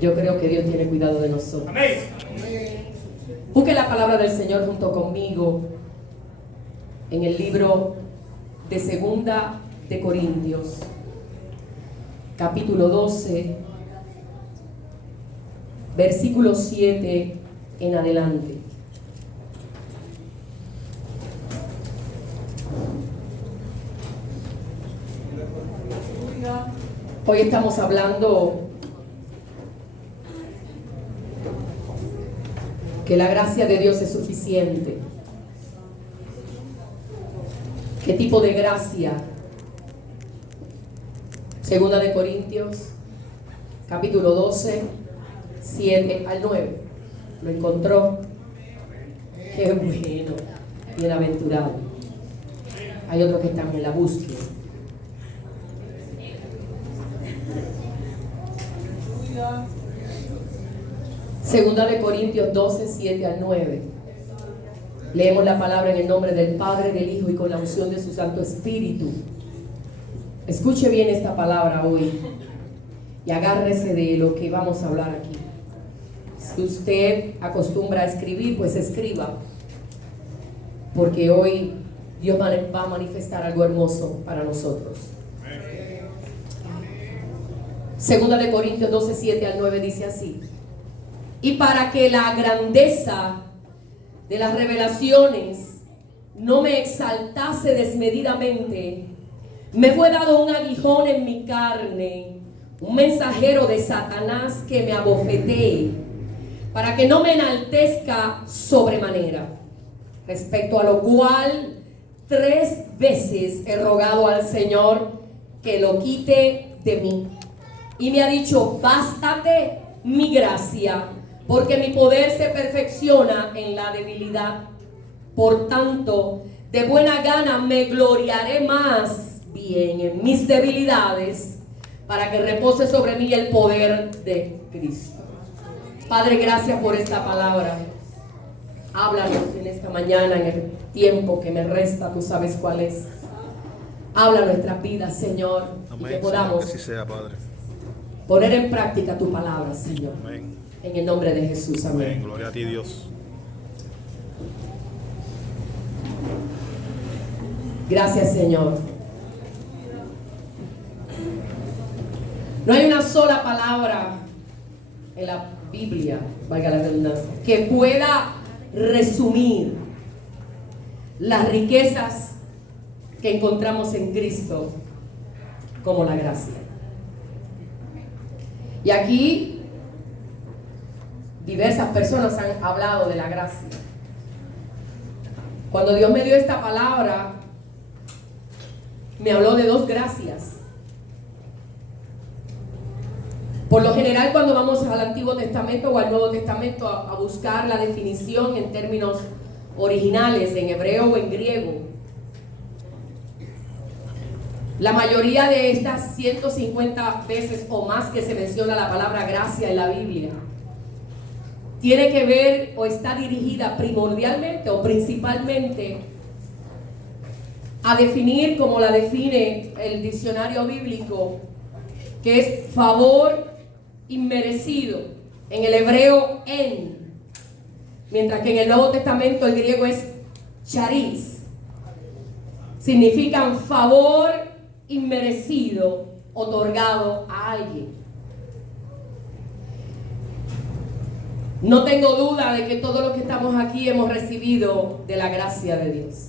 Yo creo que Dios tiene cuidado de nosotros. Amén. Busque la palabra del Señor junto conmigo en el libro de Segunda de Corintios, capítulo 12, versículo 7 en adelante. Hoy estamos hablando que la gracia de Dios es suficiente. ¿Qué tipo de gracia? Segunda de Corintios, capítulo 12, 7 al 9. ¿Lo encontró? Qué bueno, bienaventurado. Hay otros que están en la búsqueda. Segunda de Corintios 12, 7 al 9. Leemos la palabra en el nombre del Padre, del Hijo y con la unción de su Santo Espíritu. Escuche bien esta palabra hoy y agárrese de lo que vamos a hablar aquí. Si usted acostumbra a escribir, pues escriba, porque hoy Dios va a manifestar algo hermoso para nosotros. Segunda de Corintios 12, 7 al 9 dice así: y para que la grandeza de las revelaciones no me exaltase desmedidamente, me fue dado un aguijón en mi carne, un mensajero de Satanás que me abofetee, para que no me enaltezca sobremanera. Respecto a lo cual 3 veces he rogado al Señor que lo quite de mí. Y me ha dicho: bástate mi gracia, porque mi poder se perfecciona en la debilidad. Por tanto, de buena gana me gloriaré más bien en mis debilidades, para que repose sobre mí el poder de Cristo. Padre, gracias por esta palabra. Háblanos en esta mañana, en el tiempo que me resta, tú sabes cuál es. Habla nuestras vidas, Señor. Amén, y que podamos Señor, que así sea, Padre. poner en práctica tu palabra, Señor. Amén. En el nombre de Jesús, amén. Amén. Gloria a ti, Dios. Gracias, Señor. No hay una sola palabra en la Biblia, valga la redundancia, que pueda resumir las riquezas que encontramos en Cristo como la gracia. Y aquí diversas personas han hablado de la gracia. Cuando Dios me dio esta palabra, me habló de 2 gracias. Por lo general, cuando vamos al Antiguo Testamento o al Nuevo Testamento a buscar la definición en términos originales, en hebreo o en griego, la mayoría de estas 150 veces o más que se menciona la palabra gracia en la Biblia tiene que ver o está dirigida primordialmente o principalmente a definir, como la define el diccionario bíblico, que es favor inmerecido, en el hebreo en, mientras que en el Nuevo Testamento el griego es charis. Significan favor inmerecido otorgado a alguien. No tengo duda de que todos los que estamos aquí hemos recibido de la gracia de Dios.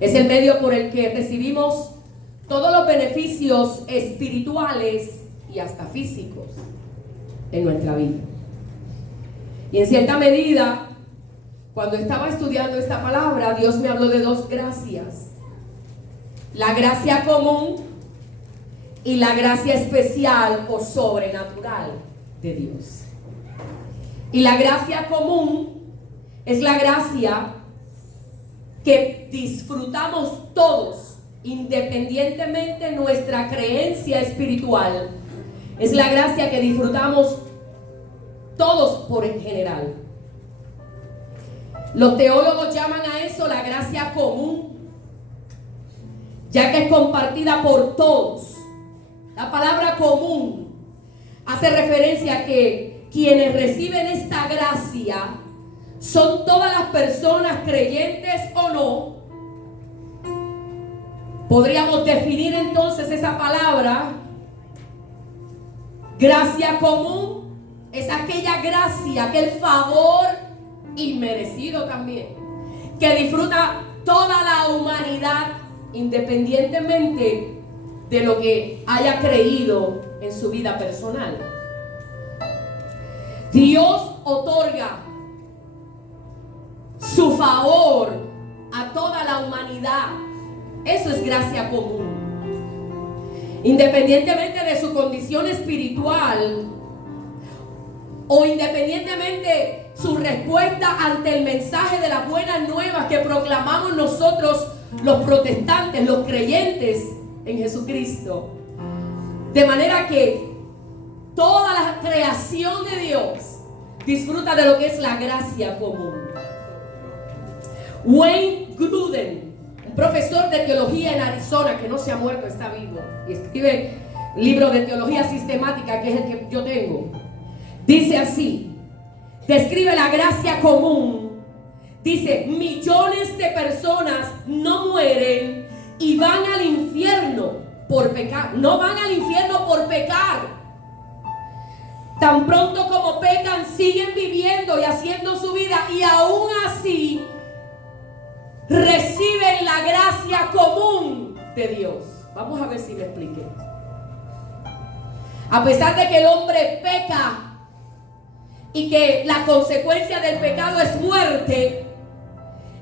Es el medio por el que recibimos todos los beneficios espirituales y hasta físicos en nuestra vida. Y en cierta medida, cuando estaba estudiando esta palabra, Dios me habló de 2 gracias: la gracia común y la gracia especial o sobrenatural de Dios. Y la gracia común es la gracia que disfrutamos todos, independientemente de nuestra creencia espiritual. Es la gracia que disfrutamos todos por en general. Los teólogos llaman a eso la gracia común, ya que es compartida por todos. La palabra común hace referencia a que quienes reciben esta gracia son todas las personas, creyentes o no. Podríamos definir entonces esa palabra. Gracia común es aquella gracia, aquel favor inmerecido también, que disfruta toda la humanidad independientemente de lo que haya creído en su vida personal. Dios otorga su favor a toda la humanidad. Eso es gracia común. Independientemente de su condición espiritual o independientemente su respuesta ante el mensaje de las buenas nuevas que proclamamos nosotros, los protestantes, los creyentes en Jesucristo. De manera que toda la creación de Dios disfruta de lo que es la gracia común. Wayne Grudem, un profesor de teología en Arizona, que no se ha muerto, está vivo, y escribe libros de teología sistemática, que es el que yo tengo, dice así, describe la gracia común. Dice: millones de personas no mueren y van al infierno por pecar. No van al infierno por pecar. Tan pronto como pecan, siguen viviendo y haciendo su vida, y aún así reciben la gracia común de Dios. Vamos a ver si me expliqué. A pesar de que el hombre peca y que la consecuencia del pecado es muerte,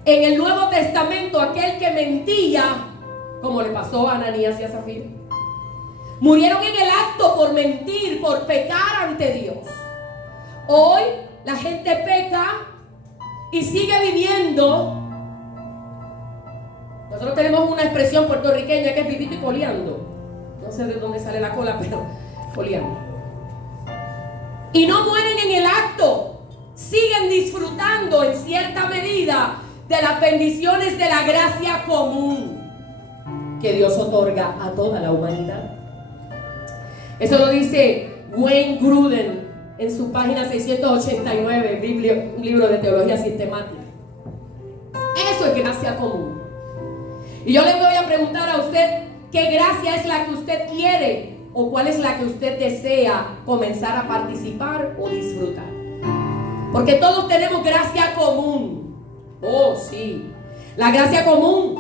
en el Nuevo Testamento aquel que mentía, como le pasó a Ananías y a Zafira, murieron en el acto por mentir, por pecar ante Dios. Hoy la gente peca y sigue viviendo. Nosotros tenemos una expresión puertorriqueña que es vivito y coleando. No sé de dónde sale la cola, pero coleando. Y no mueren en el acto. Siguen disfrutando en cierta medida de las bendiciones de la gracia común que Dios otorga a toda la humanidad. Eso lo dice Wayne Grudem en su página 689, un libro de teología sistemática. Eso es gracia común. Y yo le voy a preguntar a usted, ¿qué gracia es la que usted quiere? ¿O cuál es la que usted desea comenzar a participar o disfrutar? Porque todos tenemos gracia común. Oh, sí. La gracia común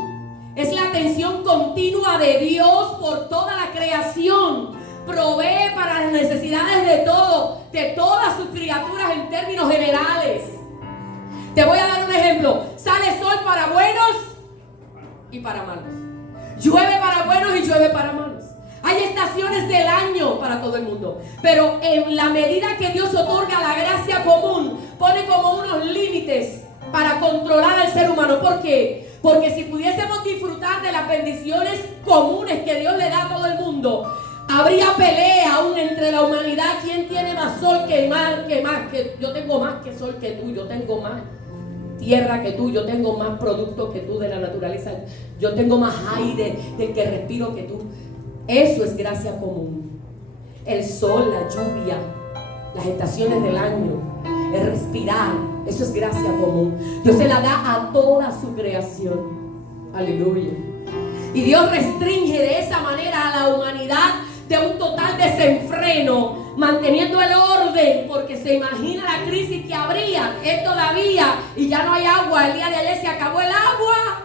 es la atención continua de Dios por toda la creación. Provee para las necesidades de todas sus criaturas en términos generales. Te voy a dar un ejemplo. Sale sol para buenos y para malos. Llueve para buenos y llueve para malos. Hay estaciones del año para todo el mundo. Pero en la medida que Dios otorga la gracia común, pone como unos límites para controlar al ser humano. ¿Por qué? Porque si pudiésemos disfrutar de las bendiciones comunes que Dios le da a todo el mundo, habría pelea aún entre la humanidad. ¿Quién tiene más sol que yo tengo más que sol que tú, yo tengo más tierra que tú, yo tengo más productos que tú de la naturaleza, yo tengo más aire del que respiro que tú? Eso es gracia común. El sol, la lluvia, las estaciones del año, el respirar, eso es gracia común. Dios se la da a toda su creación. Aleluya. Y Dios restringe de esa manera a la humanidad de un total desenfreno, manteniendo el orden, porque se imagina la crisis que habría, es todavía, y ya no hay agua. El día de ayer se acabó el agua.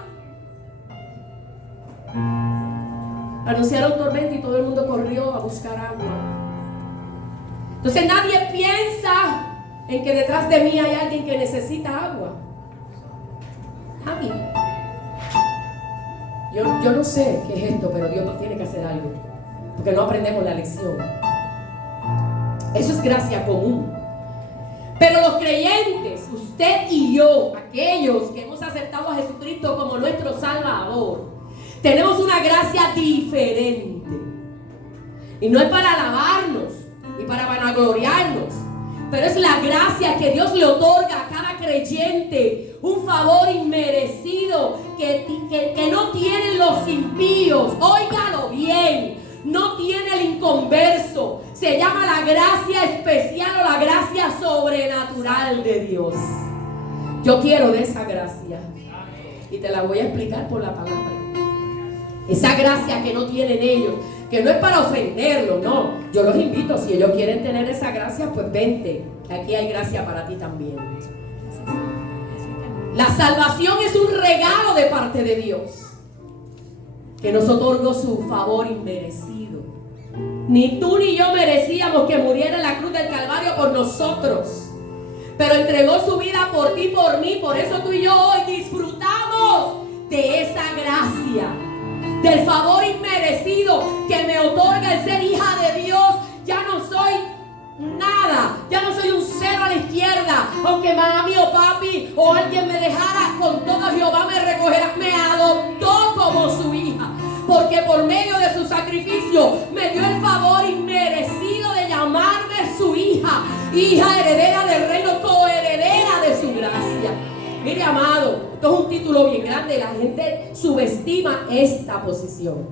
Anunciaron tormenta y todo el mundo corrió a buscar agua. Entonces nadie piensa en que detrás de mí hay alguien que necesita agua. Nadie. Yo no sé qué es esto, pero Dios tiene que hacer algo, porque no aprendemos la lección. Eso es gracia común. Pero los creyentes, usted y yo, aquellos que hemos aceptado a Jesucristo como nuestro Salvador, tenemos una gracia diferente. Y no es para alabarnos ni para vanagloriarnos, pero es la gracia que Dios le otorga a cada creyente, un favor inmerecido que no tienen los impíos. Óigalo bien, no tiene el inconverso. Se llama la gracia especial o la gracia sobrenatural de Dios. Yo quiero de esa gracia. Y te la voy a explicar por la palabra. Esa gracia que no tienen ellos, que no es para ofenderlos, no. Yo los invito, si ellos quieren tener esa gracia, pues vente. Aquí hay gracia para ti también. La salvación es un regalo de parte de Dios, que nos otorgó su favor inmerecido. Ni tú ni yo merecíamos que muriera en la cruz del Calvario por nosotros, pero entregó su vida por ti, por mí. Por eso tú y yo hoy disfrutamos de esa gracia, del favor inmerecido que me otorga el ser hija de Dios. Ya no soy nada, ya no soy un cero a la izquierda. Aunque mami o papi o alguien me dejara, con todo Jehová me recogerá. Me adoptó como su hija, porque por medio de su sacrificio me dio el favor inmerecido de llamarme su hija, hija heredera del reino, coheredera de su gracia. Mire, amado, esto es un título bien grande. La gente subestima esta posición.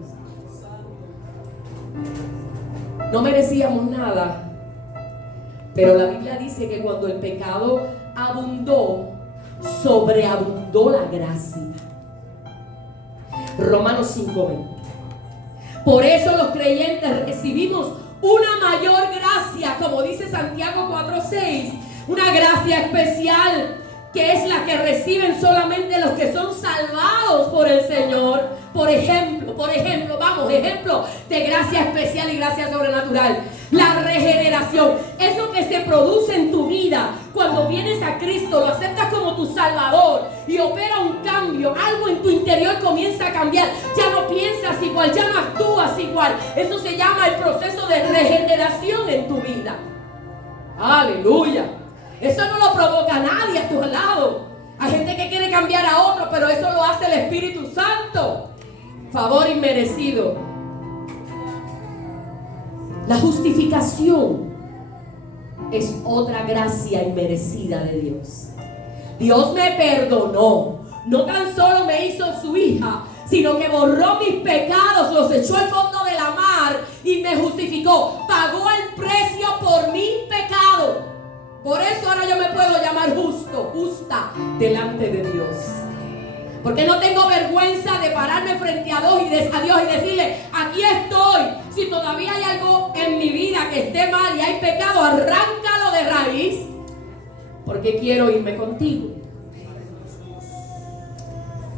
No merecíamos nada, pero la Biblia dice que cuando el pecado abundó, sobreabundó la gracia. Romanos 5:20. Por eso los creyentes recibimos una mayor gracia, como dice Santiago 4:6, una gracia especial, que es la que reciben solamente los que son salvados por el Señor. Por ejemplo, ejemplo de gracia especial y gracia sobrenatural. La regeneración, eso que se produce en tu vida cuando vienes a Cristo, lo aceptas como tu Salvador y opera un cambio, algo en tu interior comienza a cambiar. Ya no piensas igual, ya no actúas igual. Eso se llama el proceso de regeneración en tu vida. Aleluya. Eso no lo provoca nadie a tu lado. Hay gente que quiere cambiar a otro, pero eso lo hace el Espíritu Santo. Favor inmerecido. La justificación es otra gracia inmerecida de Dios. Dios me perdonó. No tan solo me hizo su hija, sino que borró mis pecados, los echó al fondo de la mar y me justificó. Pagó el precio por mi pecado. Por eso ahora yo me puedo llamar justo, justa delante de Dios. Porque no tengo vergüenza de pararme frente a Dios y decirle: aquí estoy. Si todavía hay algo en mi vida que esté mal y hay pecado, arráncalo de raíz, porque quiero irme contigo.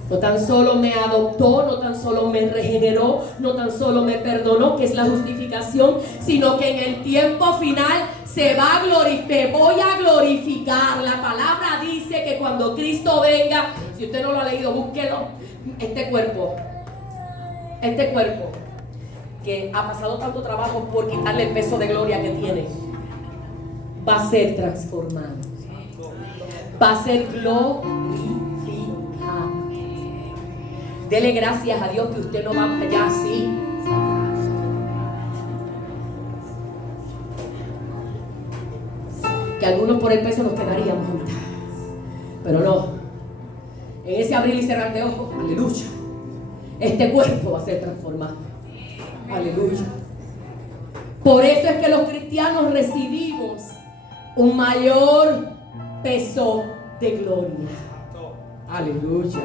No tan solo me adoptó, no tan solo me regeneró, no tan solo me perdonó, que es la justificación, sino que en el tiempo final me voy a glorificar. La palabra dice que cuando Cristo venga, si usted no lo ha leído, búsquelo. Este cuerpo que ha pasado tanto trabajo por quitarle el peso de gloria que tiene, va a ser transformado, va a ser glorificado. Dele gracias a Dios que usted no va allá así. Que algunos por el peso nos quedaríamos a mitad, pero no. En ese abrir y cerrar de ojos, aleluya, este cuerpo va a ser transformado. Aleluya. Por eso es que los cristianos recibimos un mayor peso de gloria. Aleluya.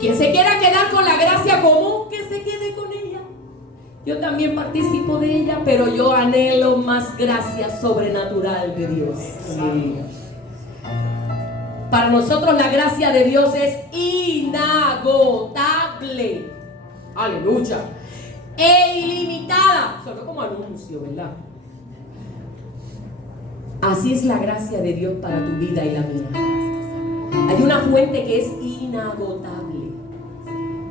Quien se quiera quedar con la gracia común, que se quede con ella. Yo también participo de ella, pero yo anhelo más gracia sobrenatural de Dios. Aleluya. Para nosotros la gracia de Dios es inagotable. Aleluya. E ilimitada. Solo como anuncio, ¿verdad? Así es la gracia de Dios para tu vida y la mía. Hay una fuente que es inagotable.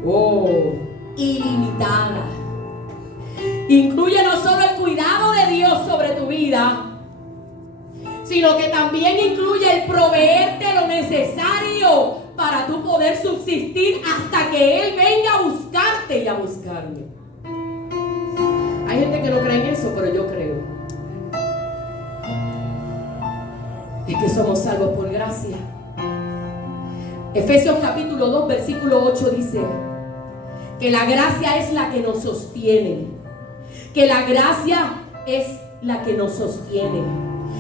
Oh, ilimitada. Incluye no solo el cuidado de Dios sobre tu vida, sino que también incluye el proveerte lo necesario para tú poder subsistir hasta que Él venga a buscarte y a buscarme. Hay gente que no cree en eso, pero yo creo. Es que somos salvos por gracia. Efesios capítulo 2, versículo 8 dice que la gracia es la que nos sostiene. que la gracia es la que nos sostiene,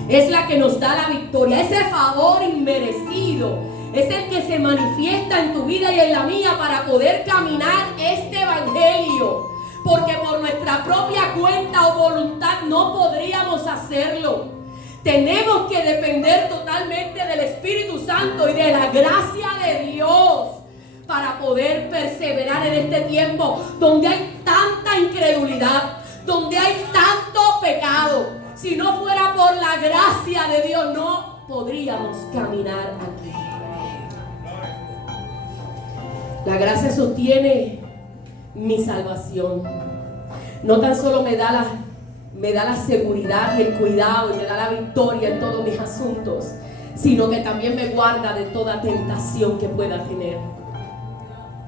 es la que nos da la victoria. Ese favor inmerecido es el que se manifiesta en tu vida y en la mía para poder caminar este evangelio, porque por nuestra propia cuenta o voluntad no podríamos hacerlo. Tenemos que depender totalmente del Espíritu Santo y de la gracia de Dios para poder perseverar en este tiempo donde hay tanta incredulidad, donde hay tanto pecado. Si no fuera por la gracia de Dios, no podríamos caminar aquí. La gracia sostiene mi salvación. No tan solo me da la seguridad y el cuidado y me da la victoria en todos mis asuntos, sino que también me guarda de toda tentación que pueda tener.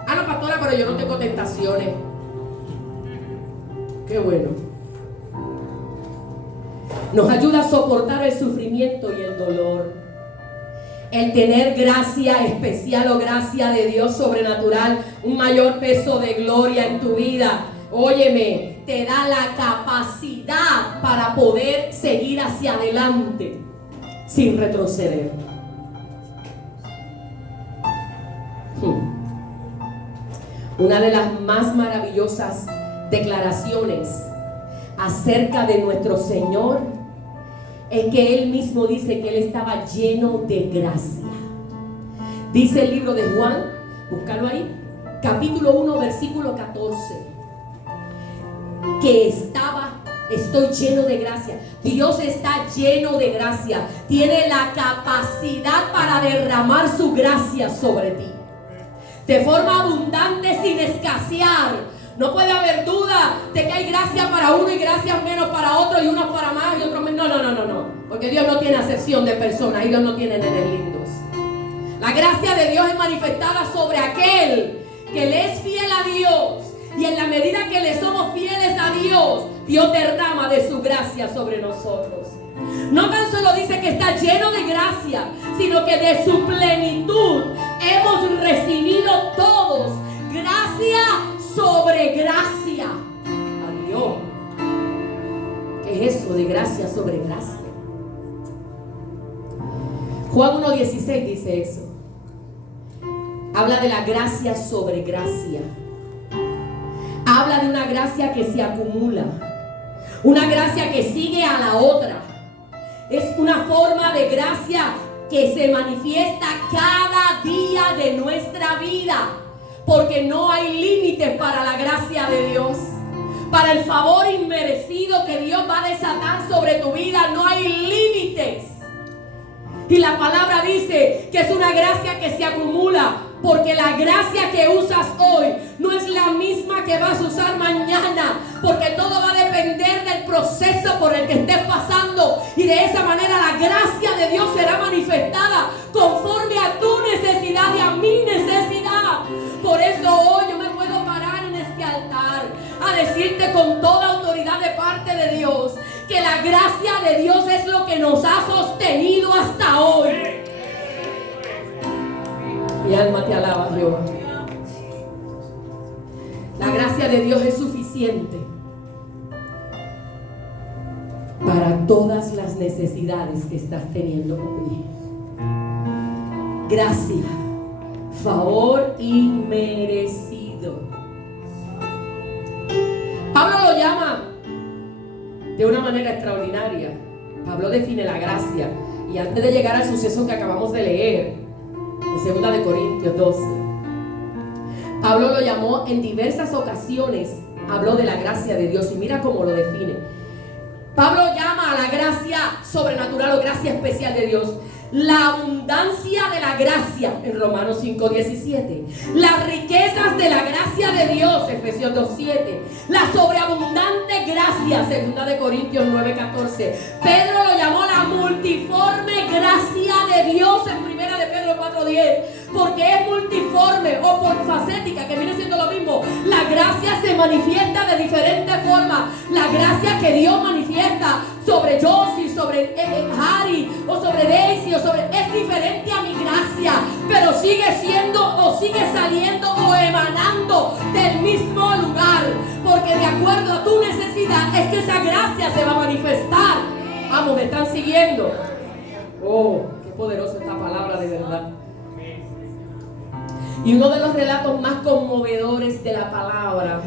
Ah, no, pastora, pero yo no tengo tentaciones. Qué bueno. Nos ayuda a soportar el sufrimiento y el dolor. El tener gracia especial o gracia de Dios sobrenatural, un mayor peso de gloria en tu vida, óyeme, te da la capacidad para poder seguir hacia adelante sin retroceder. Una de las más maravillosas declaraciones acerca de nuestro Señor es que Él mismo dice que Él estaba lleno de gracia. Dice el libro de Juan, búscalo ahí, capítulo 1, versículo 14, que estoy lleno de gracia. Dios está lleno de gracia, tiene la capacidad para derramar su gracia sobre ti de forma abundante, sin escasear. No puede haber duda de que hay gracia para uno y gracia menos para otro, y unos para más y otros menos. No. Porque Dios no tiene acepción de personas y Dios no tiene nenes lindos. La gracia de Dios es manifestada sobre aquel que le es fiel a Dios. Y en la medida que le somos fieles a Dios, Dios derrama de su gracia sobre nosotros. No tan solo dice que está lleno de gracia, sino que de su plenitud hemos recibido todos gracia sobre gracia. Adiós. ¿Qué es eso de gracia sobre gracia? Juan 1:16 dice eso. Habla de la gracia sobre gracia. Habla de una gracia que se acumula, una gracia que sigue a la otra. Es una forma de gracia que se manifiesta cada día de nuestra vida, porque no hay límites para la gracia de Dios. Para el favor inmerecido que Dios va a desatar sobre tu vida, no hay límites. Y la palabra dice que es una gracia que se acumula, porque la gracia que usas hoy no es la misma que vas a usar mañana, porque todo va a depender del proceso por el que estés pasando, y de esa manera la gracia de Dios será manifestada conforme a tu necesidad y a mi necesidad. Por eso hoy yo me puedo parar en este altar a decirte con toda autoridad de parte de Dios que la gracia de Dios es lo que nos ha sostenido hasta hoy. Mi alma te alaba, Jehová. La gracia de Dios es suficiente para todas las necesidades que estás teniendo conmigo. Gracia, favor inmerecido. Pablo lo llama de una manera extraordinaria. Pablo define la gracia, y antes de llegar al suceso que acabamos de leer, en 2 Corintios 12, Pablo lo llamó en diversas ocasiones, habló de la gracia de Dios, y mira cómo lo define. Pablo llama a la gracia sobrenatural o gracia especial de Dios la abundancia de la gracia, en Romanos 5:17, las riquezas de la gracia de Dios, Efesios 2:7, la sobreabundante gracia, 2 Corintios 9:14. Pedro lo llamó la multiforme gracia de Dios en 1 Pedro 4:10, porque es multiforme o polifacética, que viene siendo lo mismo. La gracia se manifiesta de diferentes formas. La gracia que Dios manifiesta sobre Josie, sobre Harry o sobre Daisy es diferente a mi gracia, pero sigue siendo o sigue saliendo o emanando del mismo lugar, porque de acuerdo a tu necesidad que esa gracia se va a manifestar. Vamos, me están siguiendo. Oh, qué poderosa esta palabra de verdad. Y uno de los relatos más conmovedores de la palabra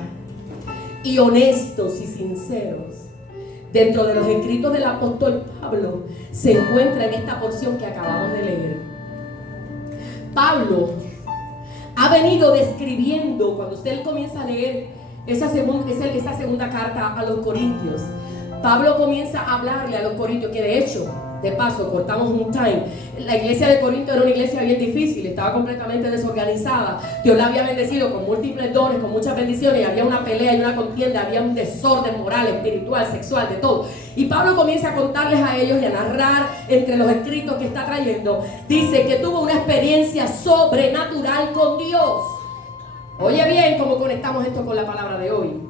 y honestos y sinceros dentro de los escritos del apóstol Pablo se encuentra en esta porción que acabamos de leer. Pablo ha venido describiendo, cuando usted comienza a leer esa segunda carta a los Corintios, Pablo comienza a hablarle a los Corintios, que de hecho, de paso, cortamos un time. La iglesia de Corinto era una iglesia bien difícil, estaba completamente desorganizada. Dios la había bendecido con múltiples dones, con muchas bendiciones, y había una pelea y una contienda, había un desorden moral, espiritual, sexual, de todo. Y Pablo comienza a contarles a ellos y a narrar entre los escritos que está trayendo. Dice que tuvo una experiencia sobrenatural con Dios. Oye bien cómo conectamos esto con la palabra de hoy.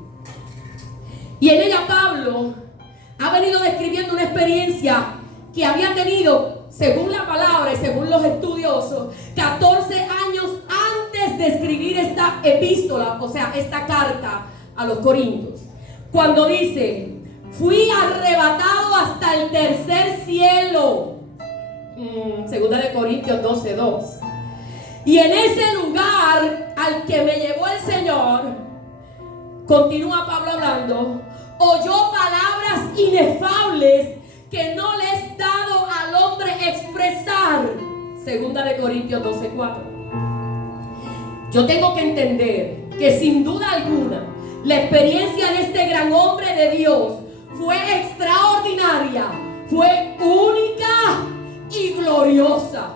Y en ella Pablo ha venido describiendo una experiencia que había tenido, según la palabra y según los estudiosos, 14 años antes de escribir esta epístola, o sea, esta carta a los Corintios. Cuando dice, fui arrebatado hasta el tercer cielo. Segunda de Corintios 12:2. Y en ese lugar al que me llevó el Señor, continúa Pablo hablando, oyó palabras inefables que no le es dado al hombre expresar. Segunda de Corintios 12:4. Yo tengo que entender que sin duda alguna la experiencia de este gran hombre de Dios fue extraordinaria, fue única y gloriosa.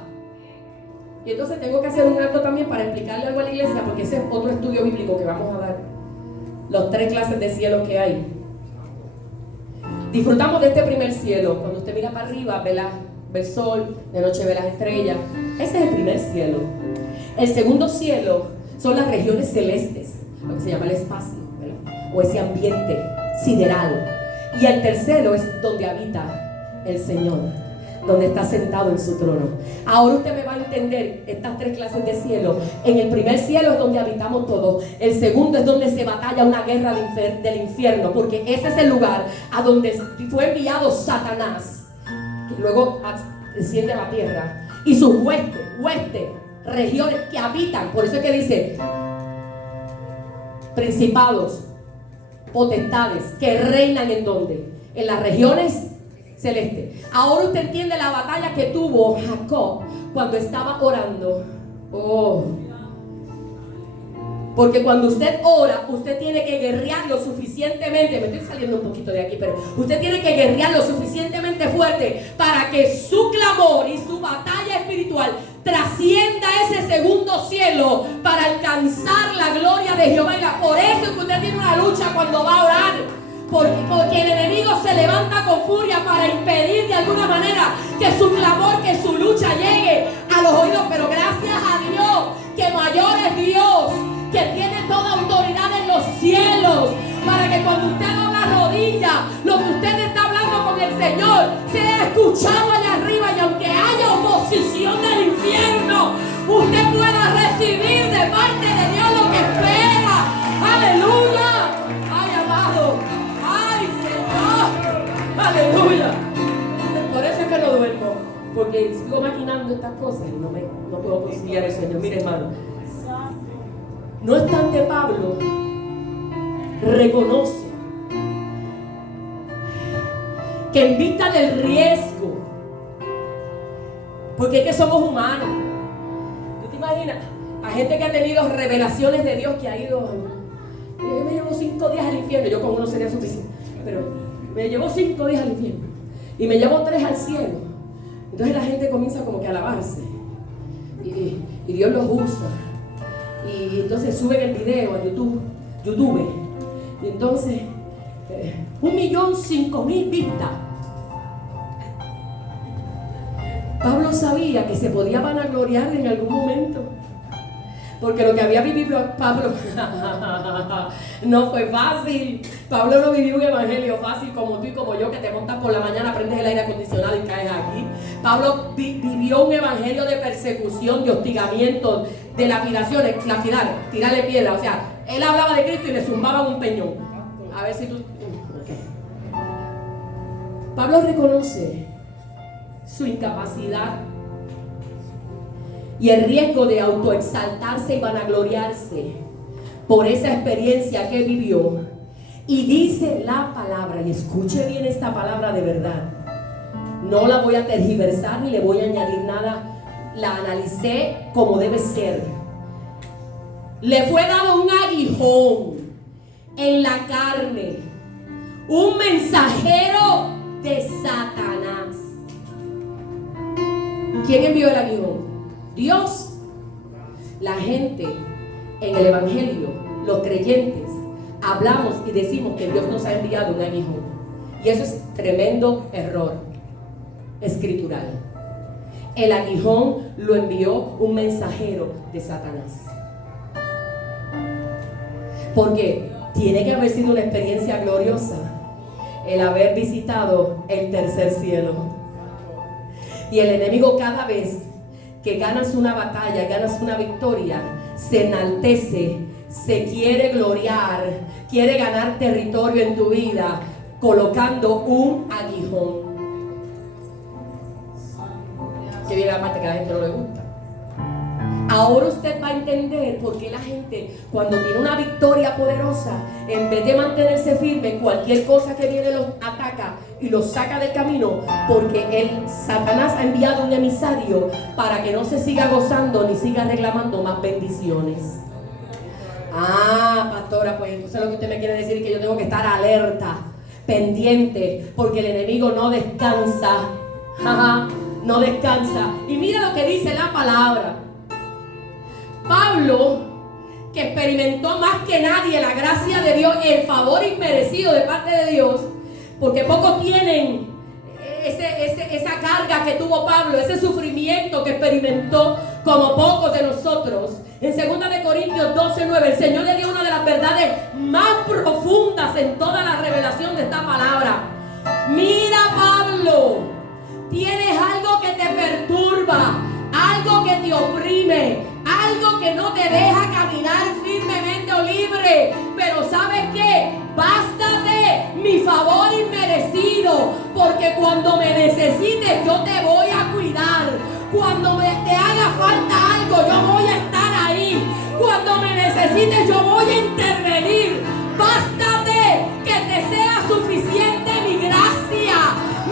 Y entonces tengo que hacer un acto también para explicarle algo a la iglesia, porque ese es otro estudio bíblico que vamos a dar. Los 3 clases de cielo que hay. Disfrutamos de este primer cielo. Cuando usted mira para arriba, ve el sol, de noche ve las estrellas. Ese es el primer cielo. El segundo cielo son las regiones celestes, lo que se llama el espacio, ¿verdad? O ese ambiente sideral. Y el tercero es donde habita el Señor, donde está sentado en su trono. Ahora usted me va a entender estas 3 clases de cielo. En el primer cielo es donde habitamos todos. El segundo es donde se batalla una guerra del infierno, porque ese es el lugar a donde fue enviado Satanás, que luego desciende a la tierra, y sus huestes, regiones que habitan. Por eso es que dice principados, potestades, que reinan en donde, en las regiones celeste. Ahora usted entiende la batalla que tuvo Jacob cuando estaba orando. Oh. Porque cuando usted ora, usted tiene que guerrear lo suficientemente. Me estoy saliendo un poquito de aquí, pero usted tiene que guerrear lo suficientemente fuerte para que su clamor y su batalla espiritual trascienda ese segundo cielo para alcanzar la gloria de Jehová. Por eso es que usted tiene una lucha cuando va a orar. Porque el enemigo se levanta con furia para impedir de alguna manera que su clamor, que su lucha llegue a los oídos. Pero gracias a Dios, que mayor es Dios, que tiene toda autoridad en los cielos, para que cuando usted dobla rodilla, lo que usted está hablando con el Señor sea escuchado allá arriba. Y aunque haya oposición del infierno, usted pueda recibir de parte de Dios lo que espera. ¡Aleluya! ¡Ay, amado! ¡Aleluya! Por eso es que no duermo, porque sigo maquinando estas cosas y no puedo conciliar el sueño. Mire, hermano, no obstante, Pablo reconoce que en vista del riesgo, porque es que somos humanos. ¿Tú te imaginas? Hay gente que ha tenido revelaciones de Dios que ha ido. Yo me llevo 5 días al infierno, yo con uno sería suficiente, pero me llevo 5 días al infierno y me llevo 3 al cielo. Entonces la gente comienza como que a alabarse y Dios los usa, y entonces suben el video a YouTube, y entonces 1.005.000 vistas. Pablo sabía que se podía vanagloriar en algún momento, porque lo que había vivido Pablo no fue fácil. Pablo no vivió un evangelio fácil como tú y como yo, que te montas por la mañana, prendes el aire acondicionado y caes aquí. Pablo vivió un evangelio de persecución, de hostigamiento, de lapidaciones, tirarle piedra. O sea, él hablaba de Cristo y le zumbaban un peñón. A ver si tú... Okay. Pablo reconoce su incapacidad y el riesgo de autoexaltarse y vanagloriarse por esa experiencia que vivió. Y dice la palabra, y escuche bien esta palabra de verdad, no la voy a tergiversar ni le voy a añadir nada, la analicé como debe ser. Le fue dado un aguijón en la carne, un mensajero de Satanás. ¿Quién envió el aguijón? Dios. La gente en el evangelio, los creyentes, hablamos y decimos que Dios nos ha enviado un aguijón, y eso es tremendo error escritural. El aguijón lo envió un mensajero de Satanás, porque tiene que haber sido una experiencia gloriosa el haber visitado el tercer cielo. Y el enemigo, cada vez que ganas una batalla, ganas una victoria, se enaltece, se quiere gloriar, quiere ganar territorio en tu vida, colocando un aguijón. Que viene la parte que a la gente no le gusta. Ahora usted va a entender por qué la gente, cuando tiene una victoria poderosa, en vez de mantenerse firme, cualquier cosa que viene los ataca y los saca del camino, porque Satanás ha enviado un emisario para que no se siga gozando ni siga reclamando más bendiciones. Ah, pastora, pues entonces lo que usted me quiere decir es que yo tengo que estar alerta, pendiente, porque el enemigo no descansa. No descansa. Y mira lo que dice la palabra. Pablo, que experimentó más que nadie la gracia de Dios, el favor inmerecido de parte de Dios, porque pocos tienen esa carga que tuvo Pablo, ese sufrimiento que experimentó, como pocos de nosotros. En 2 Corintios 12:9, el Señor le dio una de las verdades más profundas en toda la revelación de esta palabra. Mira, Pablo, tienes algo que te perturba, algo que te oprime, algo que no te deja caminar firmemente o libre. Pero ¿sabes qué? Bástate mi favor inmerecido, porque cuando me necesites yo te voy a cuidar. Cuando te haga falta algo, yo voy a estar ahí. Cuando me necesites yo voy a intervenir. Bástate que te sea suficiente mi gracia,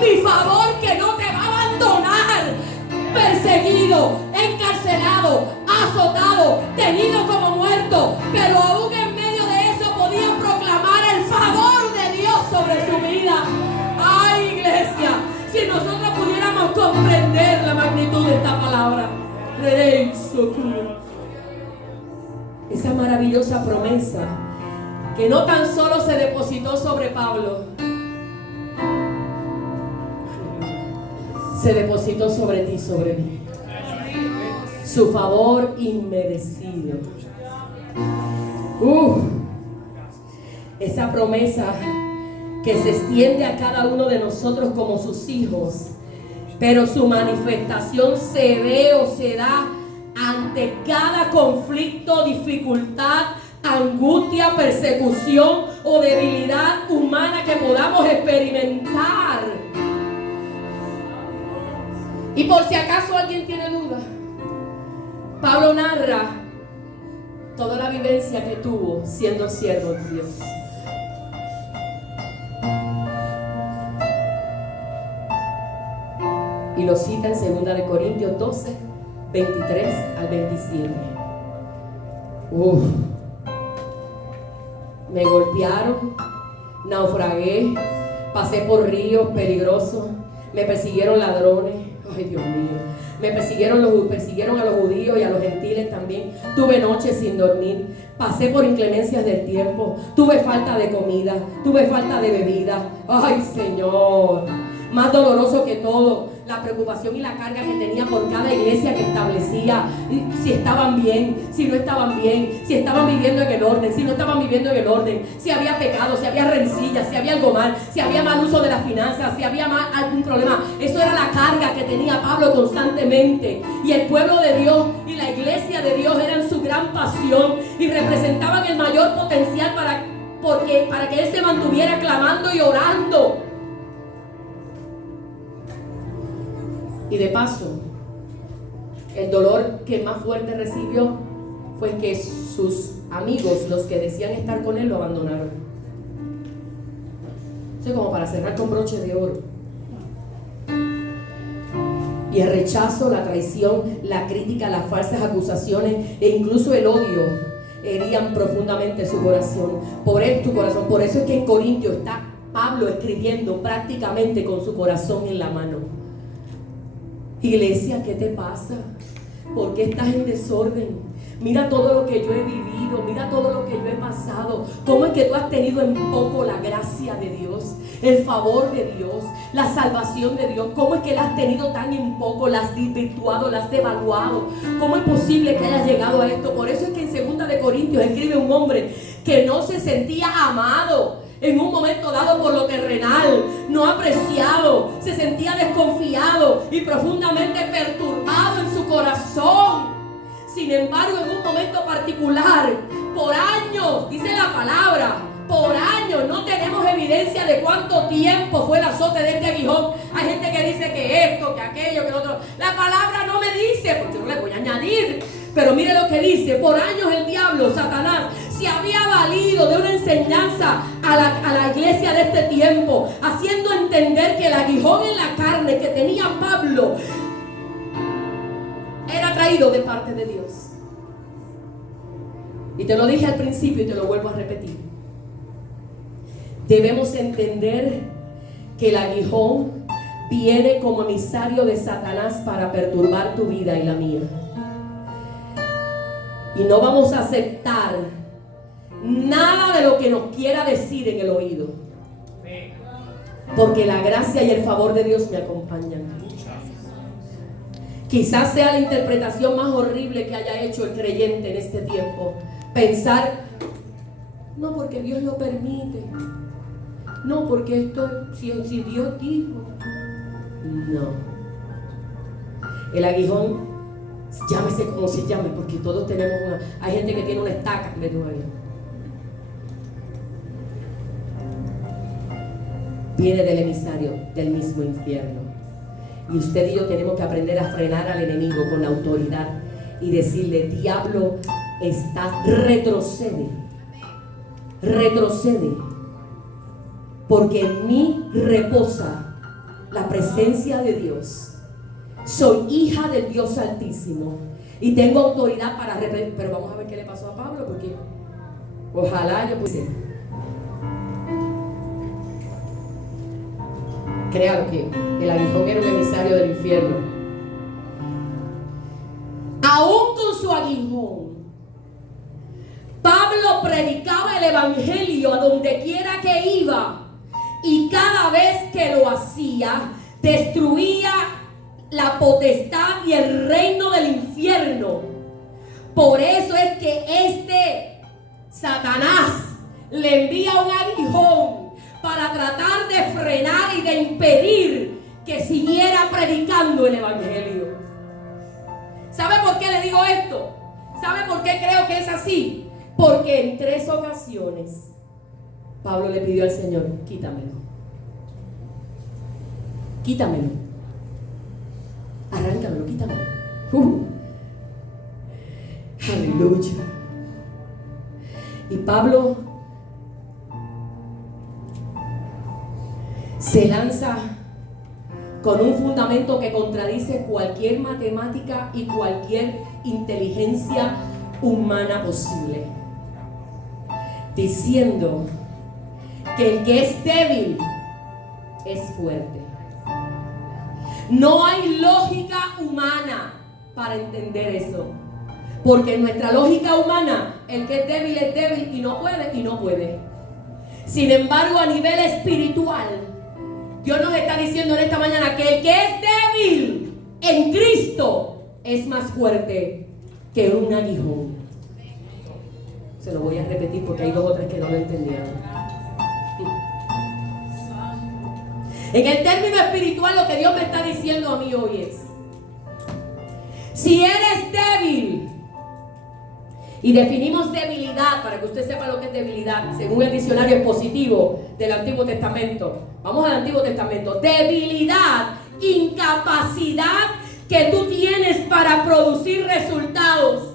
mi favor, que no te va a abandonar. Perseguido, encarcelado, azotado, tenido como muerto, pero aún en medio de eso podía proclamar el favor de Dios sobre su vida. ¡Ay, iglesia! Si nosotros pudiéramos comprender la magnitud de esta palabra, esa maravillosa promesa que no tan solo se depositó sobre Pablo, se depositó sobre ti, sobre mí. Su favor inmerecido. Esa promesa que se extiende a cada uno de nosotros como sus hijos, pero su manifestación se ve o se da ante cada conflicto, dificultad, angustia, persecución o debilidad humana que podamos experimentar. Y por si acaso alguien tiene duda, Pablo narra toda la vivencia que tuvo siendo siervo de Dios. Y lo cita en 2 Corintios 12, 23 al 27. Me golpearon, naufragué, pasé por ríos peligrosos, me persiguieron ladrones. Ay, Dios mío. Me persiguieron a los judíos y a los gentiles también. Tuve noches sin dormir. Pasé por inclemencias del tiempo. Tuve falta de comida. Tuve falta de bebida. Ay, Señor. Más doloroso que todo, la preocupación y la carga que tenía por cada iglesia que establecía, si estaban bien, si no estaban bien, si estaban viviendo en el orden, si no estaban viviendo en el orden, si había pecado, si había rencillas, si había algo mal, si había mal uso de las finanzas, si había algún problema. Eso era la carga que tenía Pablo constantemente. Y el pueblo de Dios y la iglesia de Dios eran su gran pasión y representaban el mayor potencial para que él se mantuviera clamando y orando. Y de paso, el dolor que más fuerte recibió fue que sus amigos, los que decían estar con él, lo abandonaron. Eso es como para cerrar con broche de oro. Y el rechazo, la traición, la crítica, las falsas acusaciones e incluso el odio herían profundamente su corazón. Por eso es que en Corintios está Pablo escribiendo prácticamente con su corazón en la mano. Iglesia, ¿qué te pasa? ¿Por qué estás en desorden? Mira todo lo que yo he vivido, mira todo lo que yo he pasado. ¿Cómo es que tú has tenido en poco la gracia de Dios, el favor de Dios, la salvación de Dios? ¿Cómo es que la has tenido tan en poco, la has desvirtuado, la has devaluado? ¿Cómo es posible que hayas llegado a esto? Por eso es que en 2 de Corintios escribe un hombre que no se sentía amado en un momento dado por lo terrenal, no apreciado, se sentía desconfiado y profundamente perturbado en su corazón. Sin embargo, en un momento particular, por años, dice la palabra, por años, no tenemos evidencia de cuánto tiempo fue el azote de este aguijón. Hay gente que dice que esto, que aquello, que lo otro. La palabra no me dice, porque yo no le voy a añadir. Pero mire lo que dice: por años el diablo, Satanás, se había valido de una enseñanza a la iglesia de este tiempo, haciendo entender que el aguijón en la carne que tenía Pablo era traído de parte de Dios. Y te lo dije al principio y te lo vuelvo a repetir. Debemos entender que el aguijón viene como emisario de Satanás para perturbar tu vida y la mía. Y no vamos a aceptar nada de lo que nos quiera decir en el oído, porque la gracia y el favor de Dios me acompañan. Quizás sea la interpretación más horrible que haya hecho el creyente en este tiempo. Pensar, no, porque Dios lo permite. No, porque esto, si Dios dijo. No. El aguijón, llámese como se llame, porque todos tenemos hay gente que tiene una estaca en vez de un aguijón. Viene del emisario del mismo infierno. Y usted y yo tenemos que aprender a frenar al enemigo con autoridad y decirle: diablo, retrocede, porque en mí reposa la presencia de Dios. Soy hija del Dios Altísimo y tengo autoridad para reprender. Pero vamos a ver qué le pasó a Pablo, porque ojalá yo pudiera. Créalo que el aguijón era un emisario del infierno. Aún con su aguijón, Pablo predicaba el evangelio a donde quiera que iba, y cada vez que lo hacía, destruía la potestad y el reino del infierno. Por eso es que Satanás le envía un aguijón para tratar de frenar y de impedir que siguiera predicando el evangelio. ¿Sabe por qué le digo esto? ¿Sabe por qué creo que es así? Porque en 3 ocasiones Pablo le pidió al Señor: quítamelo, arráncamelo, quítamelo. Aleluya. Y Pablo se lanza con un fundamento que contradice cualquier matemática y cualquier inteligencia humana posible, diciendo que el que es débil es fuerte. No hay lógica humana para entender eso, porque en nuestra lógica humana el que es débil y no puede. Sin embargo, a nivel espiritual, Dios nos está diciendo en esta mañana que el que es débil en Cristo es más fuerte que un aguijón. Se lo voy a repetir porque hay 2 o 3 que no lo entendieron. En el término espiritual, lo que Dios me está diciendo a mí hoy es: si eres débil, y definimos debilidad para que usted sepa lo que es debilidad, según el diccionario expositivo del Antiguo Testamento. Vamos al Antiguo Testamento. Debilidad incapacidad que tú tienes para producir resultados.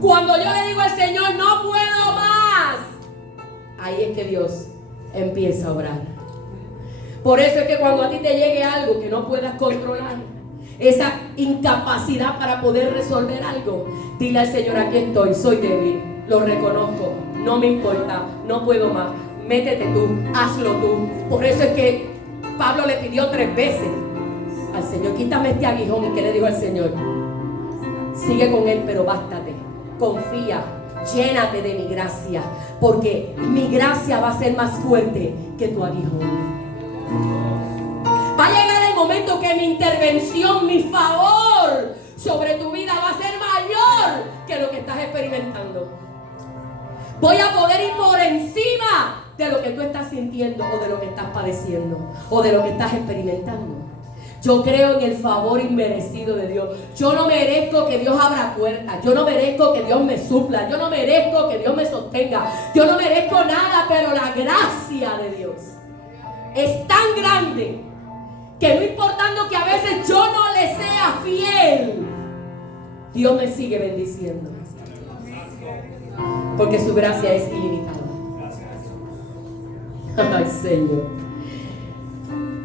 Cuando yo le digo al Señor, no puedo más, ahí es que Dios empieza a obrar. Por eso es que cuando a ti te llegue algo que no puedas controlar, esa incapacidad para poder resolver algo, dile al Señor, aquí estoy, soy débil, lo reconozco, no me importa, no puedo más, métete tú, hazlo tú. Por eso es que Pablo le pidió 3 veces al Señor, quítame este aguijón. ¿Y qué le dijo al Señor? Sigue con él, pero bástate, confía, llénate de mi gracia, porque mi gracia va a ser más fuerte que tu aguijón. Va a llegar el momento que mi intervención, mi favor sobre tu vida va a ser mayor que lo que estás experimentando. Voy a poder ir por encima de lo que tú estás sintiendo, o de lo que estás padeciendo, o de lo que estás experimentando. Yo creo en el favor inmerecido de Dios. Yo no merezco que Dios abra puertas. Yo no merezco que Dios me supla. Yo no merezco que Dios me sostenga. Yo no merezco nada, pero la gracia de Dios es tan grande que no importando que a veces yo no le sea fiel, Dios me sigue bendiciendo. Porque su gracia es ilimitada. Ay, Señor.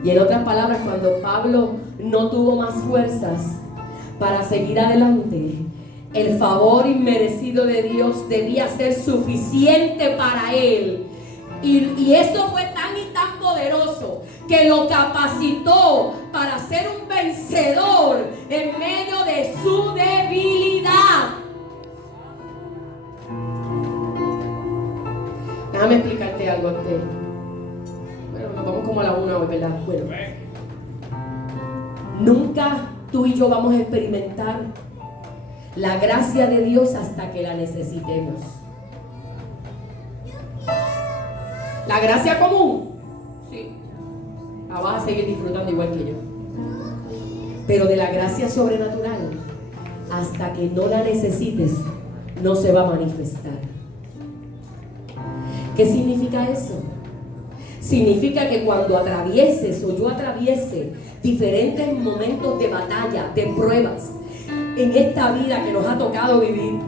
Y en otras palabras, cuando Pablo no tuvo más fuerzas para seguir adelante, el favor inmerecido de Dios debía ser suficiente para él. Y eso fue tan y tan poderoso que lo capacitó para ser un vencedor en medio de su debilidad. Déjame explicarte algo antes. Bueno, nos vamos como a la 1 hoy, ¿verdad? Bueno, nunca tú y yo vamos a experimentar la gracia de Dios hasta que la necesitemos. La gracia común, sí, la vas a seguir disfrutando igual que yo. Pero de la gracia sobrenatural, hasta que no la necesites, no se va a manifestar. ¿Qué significa eso? Significa que cuando atravieses, o yo atraviese diferentes momentos de batalla, de pruebas en esta vida que nos ha tocado vivir,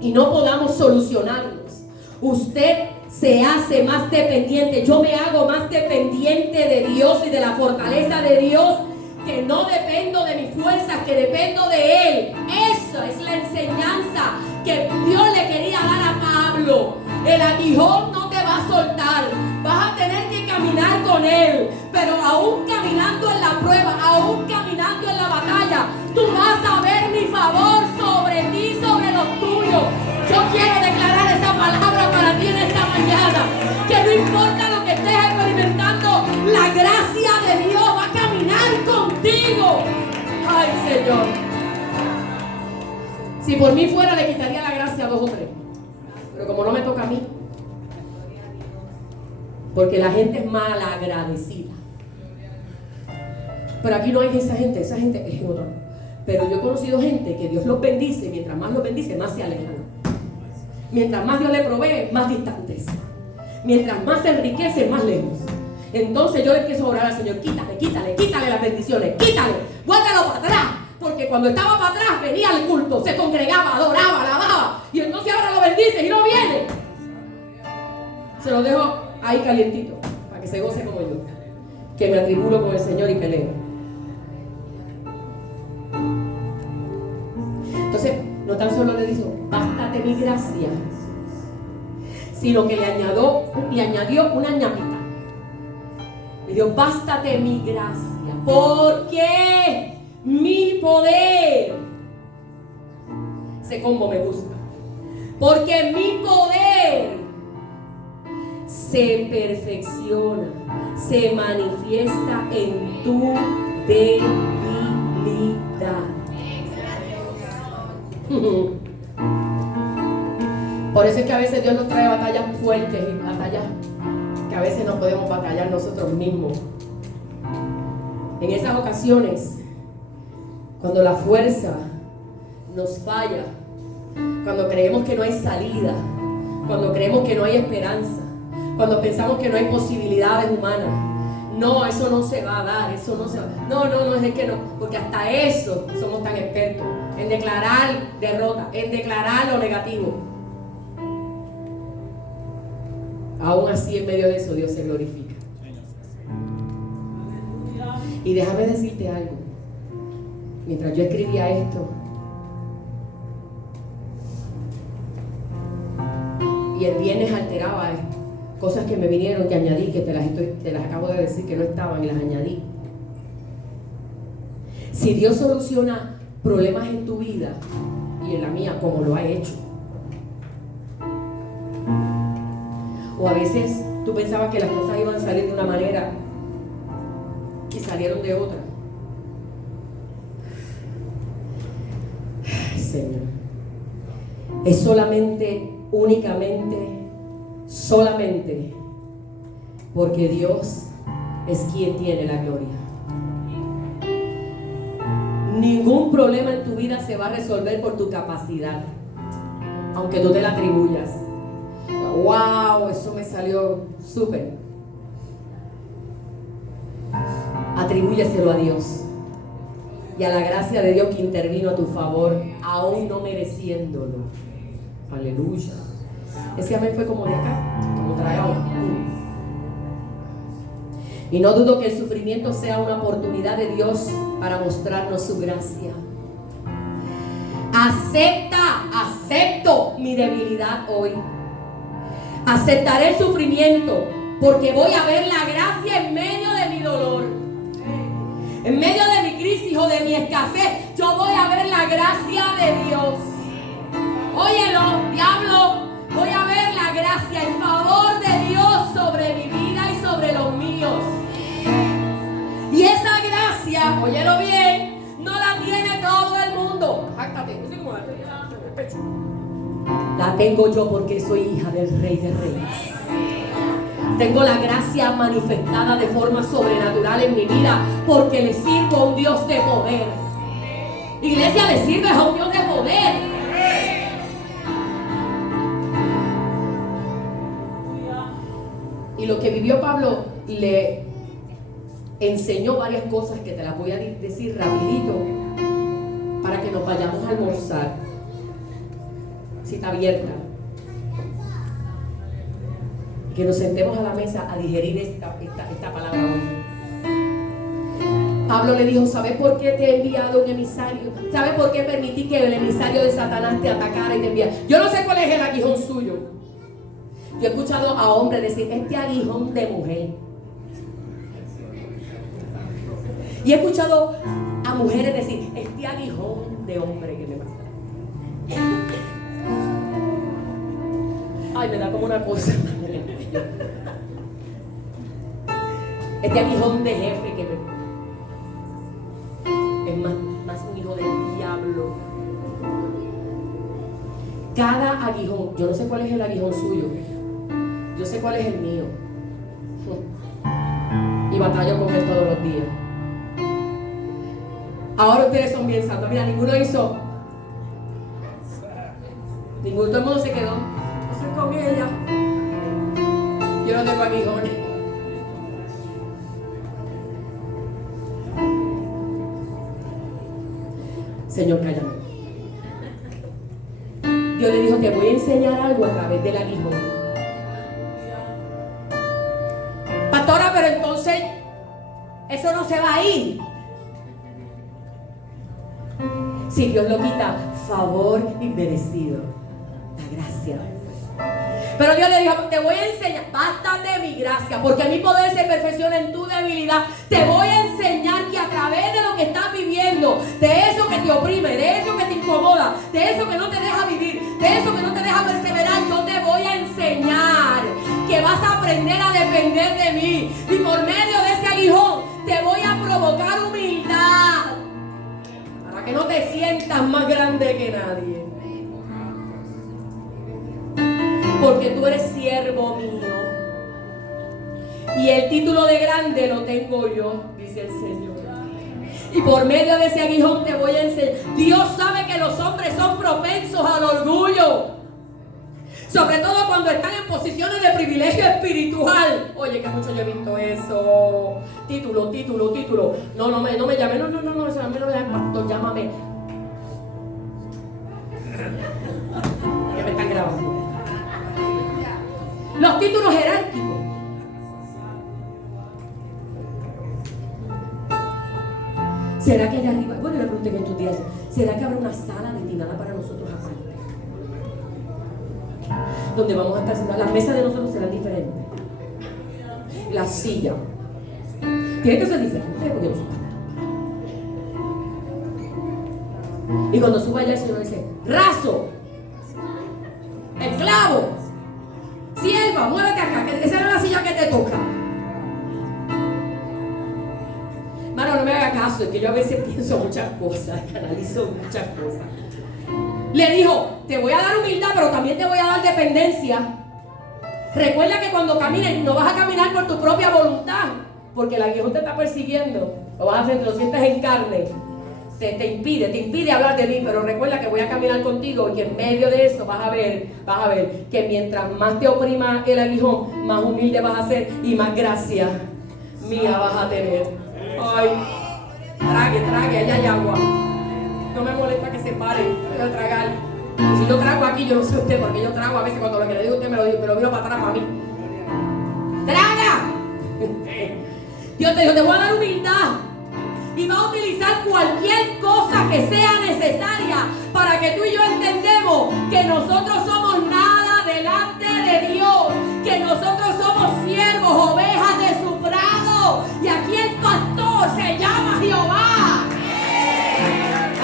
y no podamos solucionarlos, usted se hace más dependiente. Yo me hago más dependiente de Dios y de la fortaleza de Dios, que no dependo de mis fuerzas, que dependo de Él. Esa es la enseñanza que Dios le quería dar a Pablo. El aguijón no te va a soltar, vas a tener que caminar con Él, pero aún caminando en la prueba, aún caminando en la batalla, tú vas a ver mi favor sobre ti, sobre los tuyos. Yo quiero declarar esa palabra para ti en esta mañana, que no importa lo que estés experimentando, la gracia de Dios va a caminar contigo. Ay, Señor, si por mí fuera, le quitaría la gracia a 2 o 3, pero como no me toca a mí, porque la gente es mal agradecida. Pero aquí no hay esa gente es otra. Pero yo he conocido gente que Dios los bendice, mientras más los bendice, más se alejan. Mientras más Dios le provee, más distantes. Mientras más se enriquece, más lejos. Entonces yo le empiezo a orar al Señor, quítale las bendiciones, quítale, vuélvelo para atrás. Porque cuando estaba para atrás, venía al culto, se congregaba, adoraba, alababa. Y entonces ahora lo bendice y no viene. Se lo dejo ahí calientito, para que se goce como yo, que me atribulo con el Señor y peleo. Entonces, no tan solo le dijo, bástate mi gracia, sino que le añadió una ñapita. Le dijo, bástate mi gracia, porque mi poder, ese combo me gusta, porque mi poder se perfecciona, se manifiesta en tu debilidad. Por eso es que a veces Dios nos trae batallas fuertes y batallas que a veces no podemos batallar nosotros mismos. En esas ocasiones, cuando la fuerza nos falla, cuando creemos que no hay salida, cuando creemos que no hay esperanza, cuando pensamos que no hay posibilidades humanas, No, eso no se va a dar, eso no se va. No, es que no, porque hasta eso somos tan expertos en declarar derrota, en declarar lo negativo. Aún así, en medio de eso, Dios se glorifica. Y déjame decirte algo. Mientras yo escribía esto, y el viernes alteraba cosas que me vinieron, que añadí, que te las acabo de decir que no estaban y las añadí. Si Dios soluciona problemas en tu vida y en la mía, como lo ha hecho, o a veces tú pensabas que las cosas iban a salir de una manera y salieron de otra. Ay, Señor, es solamente, únicamente, solamente porque Dios es quien tiene la gloria. Ningún problema en tu vida se va a resolver por tu capacidad, aunque tú te la atribuyas. Wow, eso me salió súper. Atribúyeselo a Dios y a la gracia de Dios que intervino a tu favor, aún no mereciéndolo. Aleluya. Ese amén fue como de acá, como traemos. Y no dudo que el sufrimiento sea una oportunidad de Dios para mostrarnos su gracia. Acepto mi debilidad hoy. Aceptaré el sufrimiento porque voy a ver la gracia en medio de mi dolor. En medio de mi crisis o de mi escasez, yo voy a ver la gracia de Dios. Óyelo, diablo, voy a ver la gracia, el favor de Dios sobre mi vida y sobre los míos. Y esa gracia, óyelo bien, no la tiene todo el mundo. Jáctate, no sé cómo la tengo en el pecho. La tengo yo porque soy hija del Rey de Reyes. Tengo la gracia manifestada de forma sobrenatural en mi vida porque le sirvo a un Dios de poder. Iglesia, le sirves a un Dios de poder. Y lo que vivió Pablo le enseñó varias cosas que te las voy a decir rapidito para que nos vayamos a almorzar. Cita abierta. Que nos sentemos a la mesa a digerir esta palabra hoy. Pablo le dijo: ¿sabes por qué te he enviado un emisario? ¿Sabes por qué permití que el emisario de Satanás te atacara y te enviara? Yo no sé cuál es el aguijón suyo. Yo he escuchado a hombres decir: este aguijón de mujer. Y he escuchado a mujeres decir: este aguijón de hombre que me pasa. Ay, me da como una cosa. Este aguijón de jefe que es más un hijo del diablo. Cada aguijón, yo no sé cuál es el aguijón suyo, yo sé cuál es el mío. Y batallo con él todos los días. Ahora ustedes son bien santos. Mira, ninguno hizo. Todo el mundo se quedó. Eso con ella. Yo no tengo aguijones. Señor, cállame. Dios le dijo: te voy a enseñar algo a través del aguijón. Pastora, pero entonces eso no se va a ir. Si Dios lo quita, favor inmerecido, la gracia. Pero Dios le dijo: te voy a enseñar, basta de mi gracia, porque mi poder se perfecciona en tu debilidad. Te voy a enseñar que a través de lo que estás viviendo, de eso que te oprime, de eso que te incomoda, de eso que no te deja vivir, de eso que no te deja perseverar, yo te voy a enseñar que vas a aprender a depender de mí. Y por medio de ese aguijón te voy a provocar humildad, para que no te sientas más grande que nadie. Porque tú eres siervo mío. Y el título de grande lo tengo yo, dice el Señor. Y por medio de ese aguijón te voy a enseñar. Dios sabe que los hombres son propensos al orgullo. Sobre todo cuando están en posiciones de privilegio espiritual. Oye, que mucho yo he visto eso. Título. No me llame. No, eso a mí no me da el pastor, llámame. Que me están grabando. Los títulos jerárquicos. ¿Será que allá arriba, bueno, le pregunté en estos días, ¿será que habrá una sala destinada para nosotros aparte? Donde vamos a estar sentados. Las mesas de nosotros serán diferentes. La silla tiene que ser diferente porque no son. Y cuando suba allá el Señor dice: raso, esclavo, sierva, muévete acá, que esa es la silla que te toca. Mano, no me haga caso, es que yo a veces pienso muchas cosas, analizo muchas cosas. Le dijo: te voy a dar humildad, pero también te voy a dar dependencia. Recuerda que cuando camines no vas a caminar por tu propia voluntad, porque el aguijón te está persiguiendo. Lo vas a hacer, lo sientes en carne. Te impide hablar de mí, pero recuerda que voy a caminar contigo y que en medio de eso vas a ver que mientras más te oprima el aguijón, más humilde vas a ser y más gracia mía vas a tener. Ay, trague, allá hay agua. No me molesta que se paren, voy a tragar. Si yo trago aquí, yo no sé usted, porque yo trago a veces cuando lo que le digo a usted me lo viro para atrás para mí. ¡Traga! Dios te dijo: te voy a dar humildad y va a utilizar cualquier cosa que sea necesaria para que tú y yo entendemos que nosotros somos nada delante de Dios, que nosotros somos siervos, ovejas de su prado, y aquí el pastor se llama Jehová.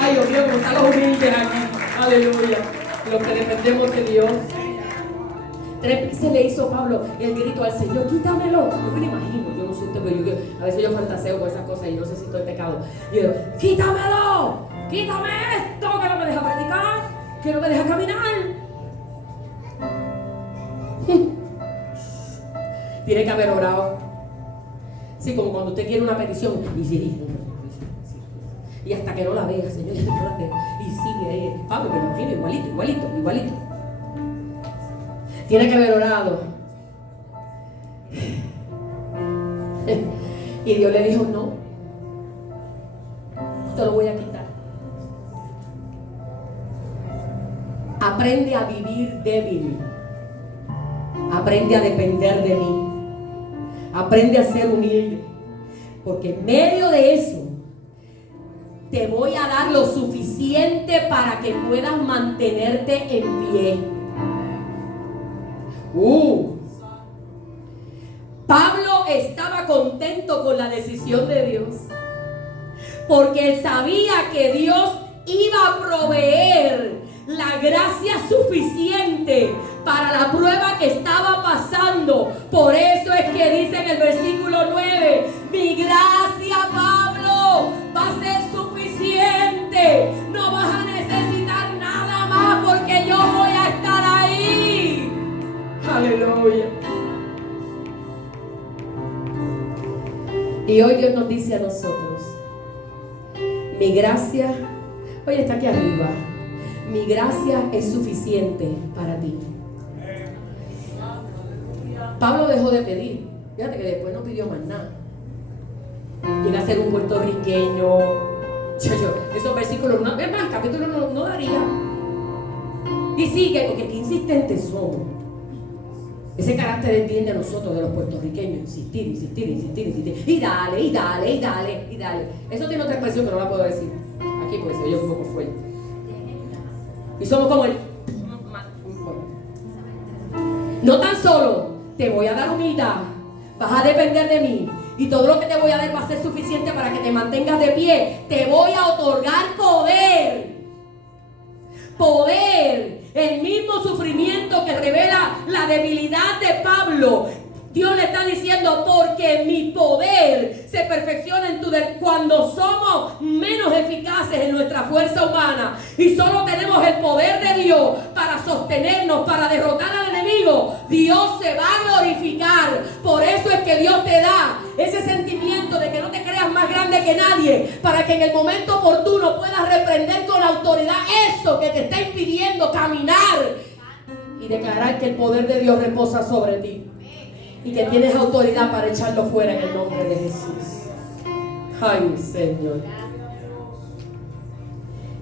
Ay, Dios mío, como están los humildes aquí. Aleluya. Los que dependemos de Dios. 3 veces le hizo Pablo el grito al Señor: quítamelo. Yo me imagino, yo no sé usted, pero a veces yo fantaseo con esas cosas y no sé si estoy pecado. Y yo: quítamelo, quítame esto que no me deja predicar, que no me deja caminar. Tiene que haber orado. Sí, como cuando usted quiere una petición y hasta que no la vea, Señor, y sigue Pablo, me imagino, igualito. Tiene que haber orado. Y Dios le dijo: no, te lo voy a quitar. Aprende a vivir débil. Aprende a depender de mí. Aprende a ser humilde. Porque en medio de eso te voy a dar lo suficiente para que puedas mantenerte en pie. Pablo estaba contento con la decisión de Dios, porque él sabía que Dios iba a proveer la gracia suficiente para la prueba que estaba pasando. Por eso es que dice en el versículo 9: mi gracia, Pablo, va a ser suficiente. No vas a necesitar nada más, porque yo voy a estar ahí. Aleluya. Y hoy Dios nos dice a nosotros: mi gracia, oye, está aquí arriba, mi gracia es suficiente para ti. Pablo dejó de pedir. Fíjate que después no pidió más nada. Llega a ser un puertorriqueño. Esos versículos, es más, capítulo no daría. Y sigue, porque qué insistentes somos. Ese carácter es bien de nosotros, de los puertorriqueños: insistir. Y dale. Eso tiene otra expresión que no la puedo decir aquí, porque soy yo un poco fuerte. Y somos como el... No tan solo te voy a dar humildad, vas a depender de mí, y todo lo que te voy a dar va a ser suficiente para que te mantengas de pie. Te voy a otorgar poder, el mismo sufrimiento que revela la debilidad de Pablo. Dios le está diciendo: porque mi poder se perfecciona en cuando somos menos eficaces en nuestra fuerza humana y solo tenemos el poder de Dios para sostenernos, para derrotar al enemigo. Dios se va a glorificar. Por eso es que Dios te da ese sentimiento de que no te creas más grande que nadie, para que en el momento oportuno puedas reprender con autoridad eso que te está impidiendo caminar y declarar que el poder de Dios reposa sobre ti y que tienes autoridad para echarlo fuera en el nombre de Jesús. Ay, Señor.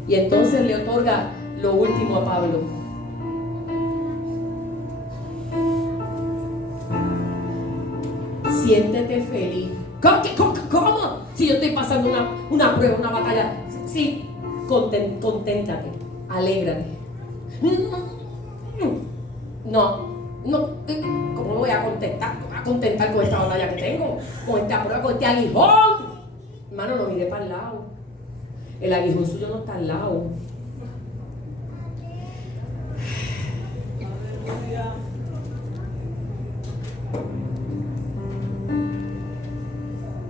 Y entonces le otorga lo último a Pablo. Siéntete feliz. ¿Cómo? Si yo estoy pasando una prueba, una batalla. Sí, conténtate, alégrate. No, ¿cómo me voy a contentar con esta batalla que tengo? Con esta prueba, con este aguijón. Hermano, no mire para el lado. El aguijón suyo no está al lado.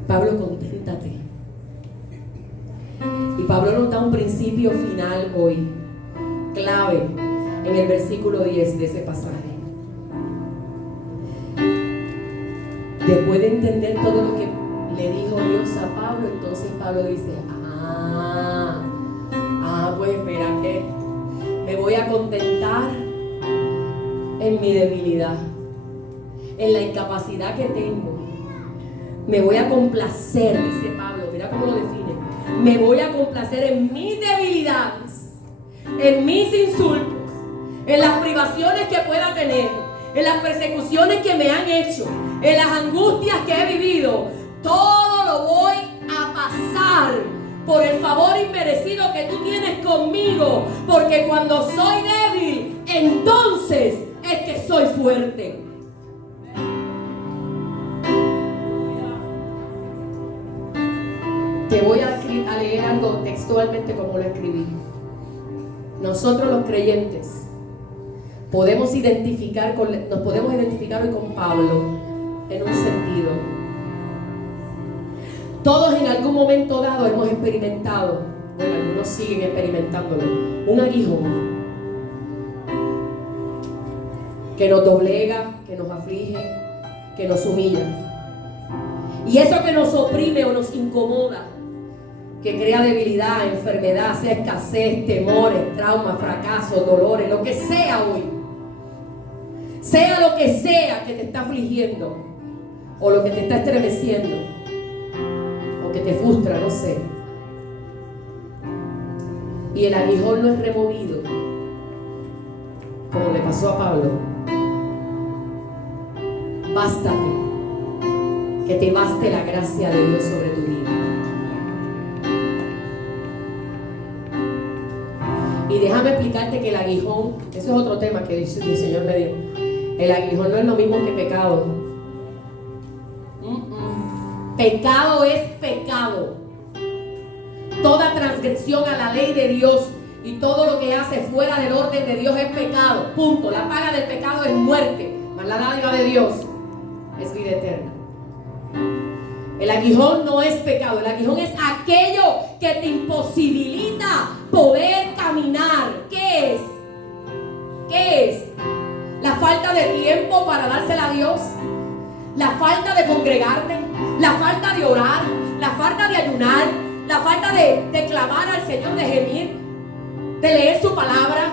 Pablo, conténtate. Y Pablo nos da un principio final hoy, clave, en el versículo 10 de ese pasaje. Después de entender todo lo que le dijo Dios a Pablo, entonces Pablo dice, pues espérate, me voy a contentar en mi debilidad, en la incapacidad que tengo. Me voy a complacer, dice Pablo, mira cómo lo define. Me voy a complacer en mis debilidades, en mis insultos, en las privaciones que pueda tener, en las persecuciones que me han hecho, en las angustias que he vivido. Todo lo voy a pasar por el favor inmerecido que tú tienes conmigo, porque cuando soy débil, entonces es que soy fuerte. Te voy a leer algo textualmente como lo escribí. Nosotros los creyentes nos podemos identificar hoy con Pablo en un sentido. Todos en algún momento dado hemos experimentado, bueno, algunos siguen experimentándolo, un aguijón que nos doblega, que nos aflige, que nos humilla. Y eso que nos oprime o nos incomoda, que crea debilidad, enfermedad, sea escasez, temores, traumas, fracasos, dolores, lo que sea hoy, sea lo que sea que te está afligiendo o lo que te está estremeciendo o que te frustra, no sé, y el aguijón no es removido como le pasó a Pablo, bástate, que te baste la gracia de Dios sobre tu vida. Y déjame explicarte que el aguijón, eso es otro tema que el Señor me dio. El aguijón no es lo mismo que pecado. Pecado es pecado. Toda transgresión a la ley de Dios y todo lo que hace fuera del orden de Dios es pecado. Punto. La paga del pecado es muerte, mas la dádiva de Dios es vida eterna. El aguijón no es pecado. El aguijón es aquello que te imposibilita poder caminar. ¿Qué es? ¿Qué es? La falta de tiempo para dársela a Dios, la falta de congregarte, la falta de orar, la falta de ayunar, la falta de clamar al Señor, de gemir, de leer su palabra.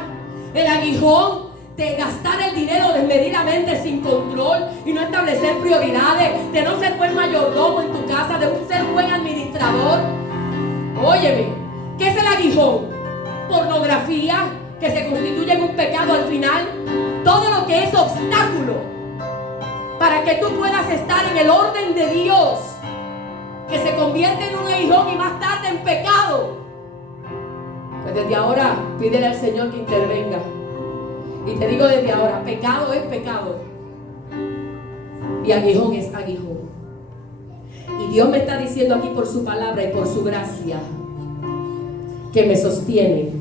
El aguijón de gastar el dinero desmedidamente sin control y no establecer prioridades, de no ser buen mayordomo en tu casa, de no ser buen administrador. Óyeme, ¿qué es el aguijón? Pornografía, que se constituye en un pecado al final. Todo lo que es obstáculo para que tú puedas estar en el orden de Dios, que se convierte en un aguijón y más tarde en pecado. Pues desde ahora pídele al Señor que intervenga. Y te digo desde ahora, pecado es pecado y aguijón es aguijón. Y Dios me está diciendo aquí por su palabra y por su gracia que me sostiene.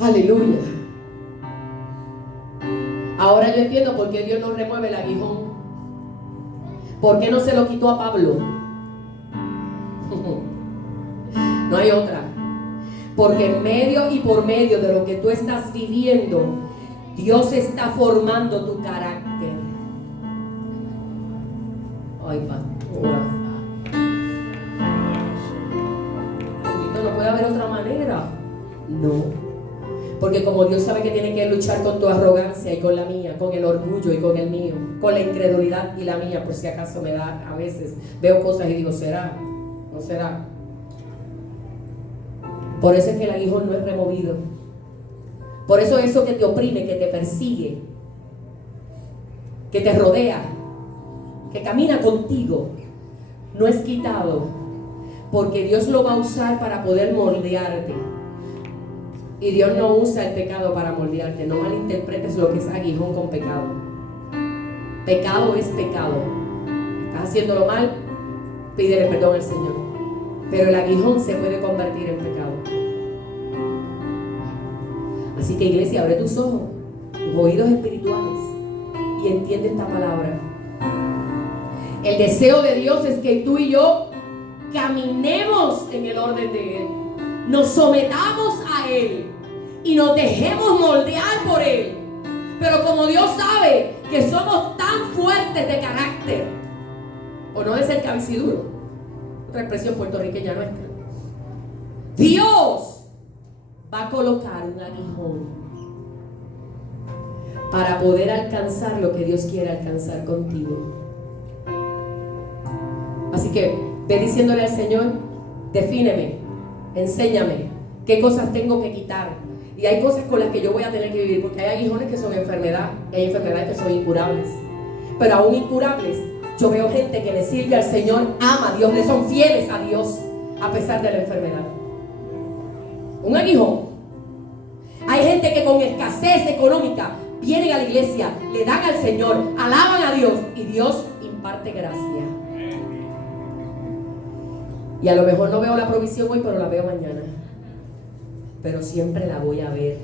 Aleluya. Ahora yo entiendo por qué Dios no remueve el aguijón. ¿Por qué no se lo quitó a Pablo? No hay otra. Porque en medio y por medio de lo que tú estás viviendo, Dios está formando tu carácter. Ay, pastora. ¿No puede haber otra manera? No. Porque como Dios sabe que tiene que luchar con tu arrogancia y con la mía, con el orgullo y con el mío, con la incredulidad y la mía, por si acaso me da, a veces veo cosas y digo, ¿será? ¿No será? Por eso es que el aguijón no es removido. Por eso eso que te oprime, que te persigue, que te rodea, que camina contigo, no es quitado, porque Dios lo va a usar para poder moldearte. Y Dios no usa el pecado para moldearte. No malinterpretes lo que es aguijón con pecado. Pecado es pecado. Estás haciéndolo mal, pídele perdón al Señor. Pero el aguijón se puede convertir en pecado. Así que, iglesia, abre tus ojos, tus oídos espirituales y entiende esta palabra. El deseo de Dios es que tú y yo caminemos en el orden de Él, nos sometamos a Él y nos dejemos moldear por Él. Pero como Dios sabe que somos tan fuertes de carácter, o no de ser cabeciduro, otra expresión puertorriqueña nuestra, Dios va a colocar un aguijón para poder alcanzar lo que Dios quiere alcanzar contigo. Así que ve diciéndole al Señor, defíneme, enséñame qué cosas tengo que quitar. Y hay cosas con las que yo voy a tener que vivir, porque hay aguijones que son enfermedad y hay enfermedades que son incurables. Pero aún incurables, yo veo gente que le sirve al Señor, ama a Dios, le son fieles a Dios a pesar de la enfermedad. Un aguijón. Hay gente que con escasez económica vienen a la iglesia, le dan al Señor, alaban a Dios y Dios imparte gracia. Y a lo mejor no veo la provisión hoy, pero la veo mañana. Pero siempre la voy a ver.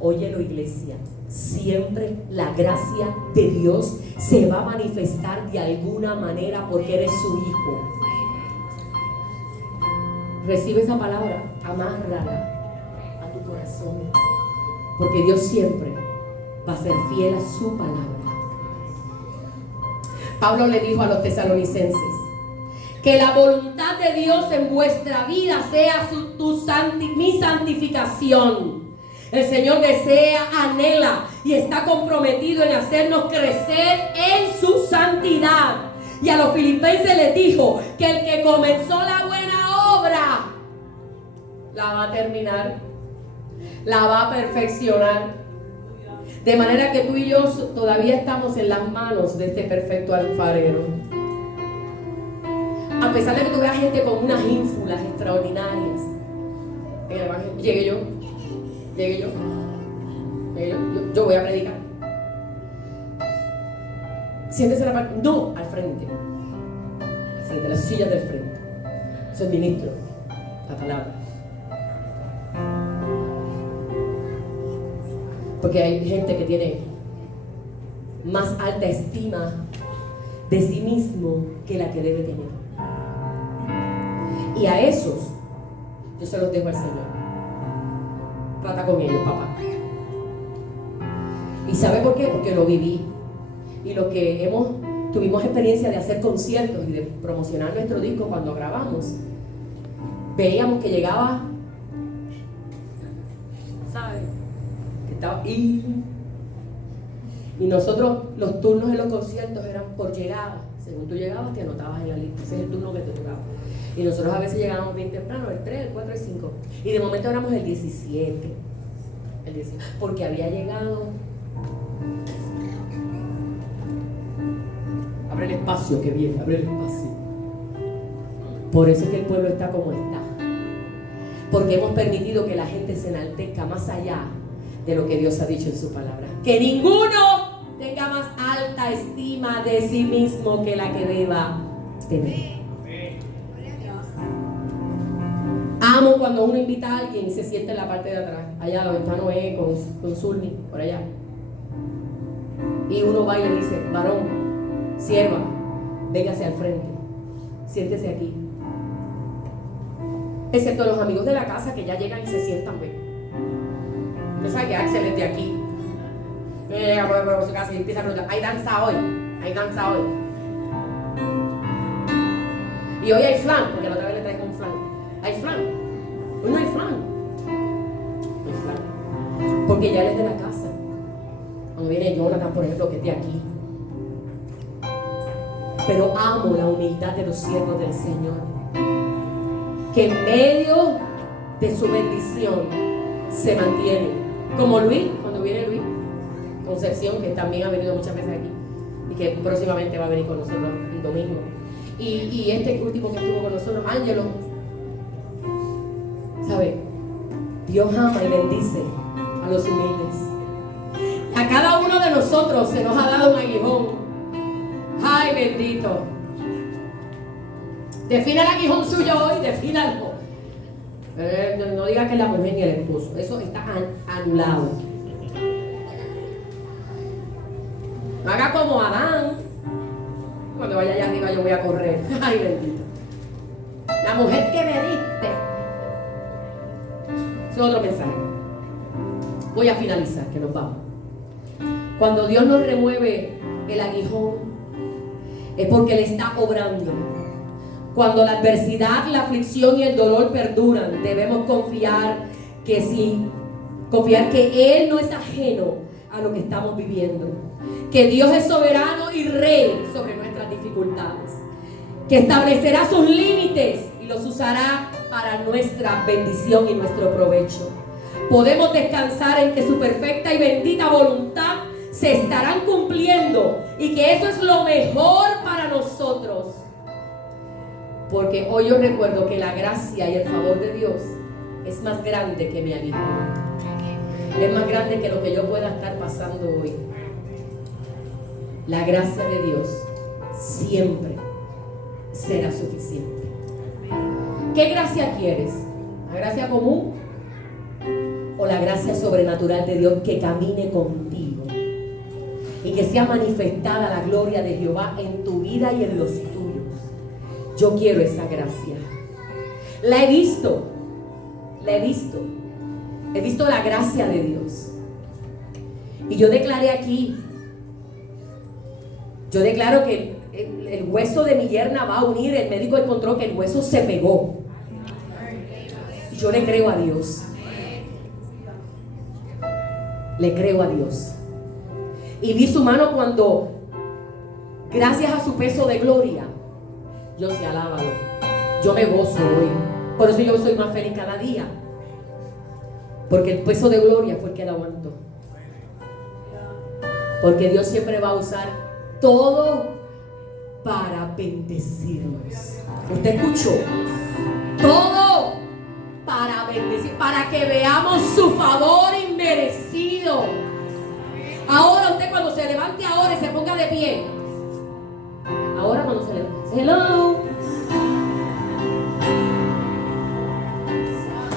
Óyelo, iglesia, siempre la gracia de Dios se va a manifestar de alguna manera porque eres su hijo. Recibe esa palabra, amárrala a tu corazón, porque Dios siempre va a ser fiel a su palabra. Pablo le dijo a los tesalonicenses: que la voluntad de Dios en vuestra vida sea mi santificación. El Señor desea, anhela y está comprometido en hacernos crecer en su santidad. Y a los filipenses les dijo que el que comenzó la buena obra la va a terminar, la va a perfeccionar. De manera que tú y yo todavía estamos en las manos de este perfecto alfarero. A pesar de que tú veas gente con unas ínfulas extraordinarias, en el evangelio, llegué yo voy a predicar. Siéntese en la parte, no, al frente, las sillas del frente. Soy ministro, la palabra. Porque hay gente que tiene más alta estima de sí mismo que la que debe tener. Y a esos yo se los dejo al Señor. Trata con ellos, papá. ¿Y sabe por qué? Porque lo viví. Y lo que tuvimos experiencia de hacer conciertos y de promocionar nuestro disco cuando grabamos, veíamos que llegaba, ¿sabes? Que estaba y nosotros, los turnos en los conciertos eran por llegada. Según tú llegabas, te anotabas en la lista. Ese es el turno que te tocaba. Y nosotros a veces llegábamos bien temprano, el 3, el 4, el 5. Y de momento éramos el 17. Porque había llegado. Abre el espacio, que bien, abre el espacio. Por eso es que el pueblo está como está. Porque hemos permitido que la gente se enaltezca más allá de lo que Dios ha dicho en su palabra. Que ninguno tenga más alta estima de sí mismo que la que deba tener. Amo cuando uno invita a alguien y se sienta en la parte de atrás, allá donde está Noé con Zulmi, por allá. Y uno va y le dice: varón, sierva, véngase al frente, siéntese aquí. Excepto los amigos de la casa que ya llegan y se sientan, ¿ve? Usted sabe que Axel es de aquí. Llega por su casa y empieza a preguntar: ¿hay danza hoy? ¿Hay danza hoy? Y hoy hay flan, porque la otra vez le traigo un flan. ¿Hay flan? Hoy no hay flan. No hay flan. porque ya él es de la casa. Cuando viene Jonathan, por ejemplo, que esté aquí. Pero amo la humildad de los siervos del Señor, que en medio de su bendición se mantienen. Como Luis, cuando viene Luis Concepción, que también ha venido muchas veces aquí y que próximamente va a venir con nosotros el domingo. Y este último que estuvo con nosotros, Ángelo. ¿Sabe? Dios ama y bendice a los humildes. A cada uno de nosotros se nos ha dado un aguijón. ¡Ay, bendito! Defina el aguijón suyo hoy, defínalo. No diga que es la mujer ni el esposo. Eso está anulado. No haga como Adán. Cuando vaya allá arriba yo voy a correr. ¡Ay, bendito! La mujer que me diste. Ese es otro mensaje. Voy a finalizar, que nos vamos. Cuando Dios nos remueve el aguijón, es porque Él está obrando. Cuando la adversidad, la aflicción y el dolor perduran, debemos confiar que Él no es ajeno a lo que estamos viviendo. Que Dios es soberano y rey sobre nuestras dificultades. Que establecerá sus límites y los usará para nuestra bendición y nuestro provecho. Podemos descansar en que su perfecta y bendita voluntad se estarán cumpliendo y que eso es lo mejor para nosotros. Porque hoy yo recuerdo que la gracia y el favor de Dios es más grande que mi aguijón. Es más grande que lo que yo pueda estar pasando hoy. La gracia de Dios siempre será suficiente. ¿Qué gracia quieres? ¿La gracia común o la gracia sobrenatural de Dios que camine contigo y que sea manifestada la gloria de Jehová en tu vida y en los tuyos? Yo quiero esa gracia. La he visto. He visto la gracia de Dios. Y yo declaré aquí, yo declaro que el hueso de mi yerna va a unir. El médico encontró que el hueso se pegó. Y yo le creo a Dios. Le creo a Dios. Y vi su mano cuando, gracias a su peso de gloria, yo se alábalo. Yo me gozo hoy. Por eso yo soy más feliz cada día. Porque el peso de gloria fue el que la aguantó. Porque Dios siempre va a usar todo para bendecirnos. ¿Usted escuchó? Todo para bendecir, para que veamos su favor inmerecido. Ahora usted cuando se levante ahora y se ponga de pie. Ahora cuando se levante. Hello.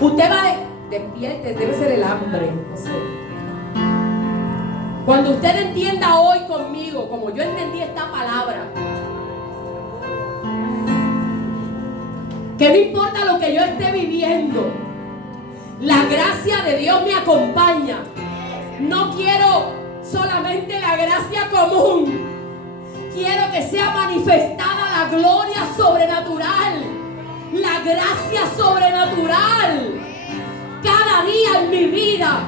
Usted va despierte, debe ser el hambre, no sé. Cuando usted entienda hoy conmigo, como yo entendí esta palabra, que no importa lo que yo esté viviendo, la gracia de Dios me acompaña. No quiero solamente la gracia común, quiero que sea manifestada la gloria sobrenatural, la gracia sobrenatural cada día en mi vida,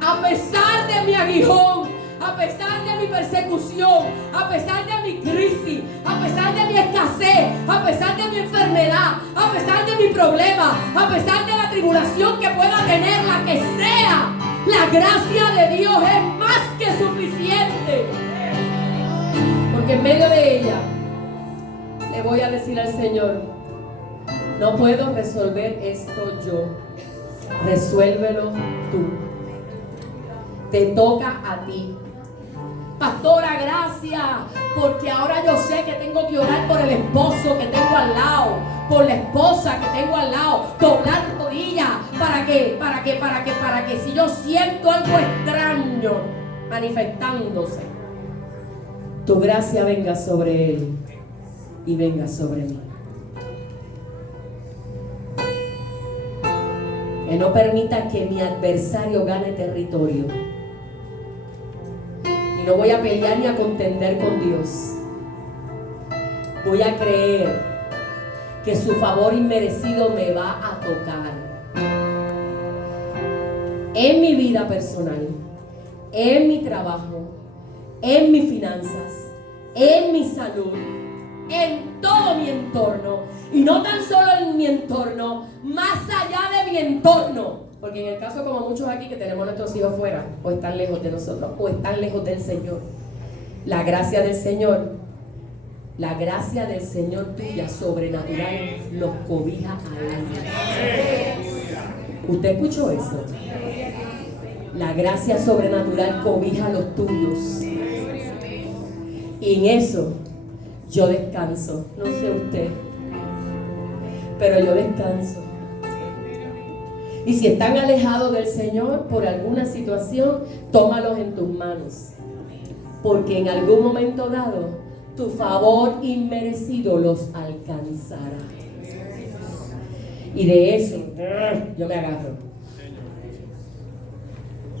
a pesar de mi aguijón, a pesar de mi persecución, a pesar de mi crisis, a pesar de mi escasez, a pesar de mi enfermedad, a pesar de mi problema, a pesar de la tribulación que pueda tener, la que sea, la gracia de Dios es más que suficiente. Porque en medio de ella le voy a decir al Señor: no puedo resolver esto yo, resuélvelo tú. Te toca a ti. Pastora, gracias, porque ahora yo sé que tengo que orar por el esposo que tengo al lado, por la esposa que tengo al lado, doblar rodillas para que si yo siento algo extraño manifestándose, tu gracia venga sobre él y venga sobre mí. Que no permita que mi adversario gane territorio. Y no voy a pelear ni a contender con Dios. Voy a creer que su favor inmerecido me va a tocar. en mi vida personal, en mi trabajo, en mis finanzas, en mi salud, en todo mi entorno. Y no tan solo en mi entorno, más allá de mi entorno. Porque en el caso como muchos aquí que tenemos nuestros hijos fuera, o están lejos de nosotros, o están lejos del Señor, la gracia del Señor tuya sobrenatural los cobija a ellos. ¿Usted escuchó eso? La gracia sobrenatural cobija a los tuyos. Y en eso yo descanso. No sé usted, pero yo descanso. Y si están alejados del Señor por alguna situación, tómalos en tus manos. Porque en algún momento dado, tu favor inmerecido los alcanzará. Y de eso yo me agarro.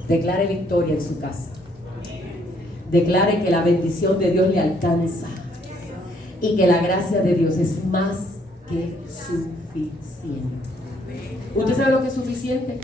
Declare victoria en su casa. Declare que la bendición de Dios le alcanza. Y que la gracia de Dios es más que suficiente. ¿Usted sabe lo que es suficiente?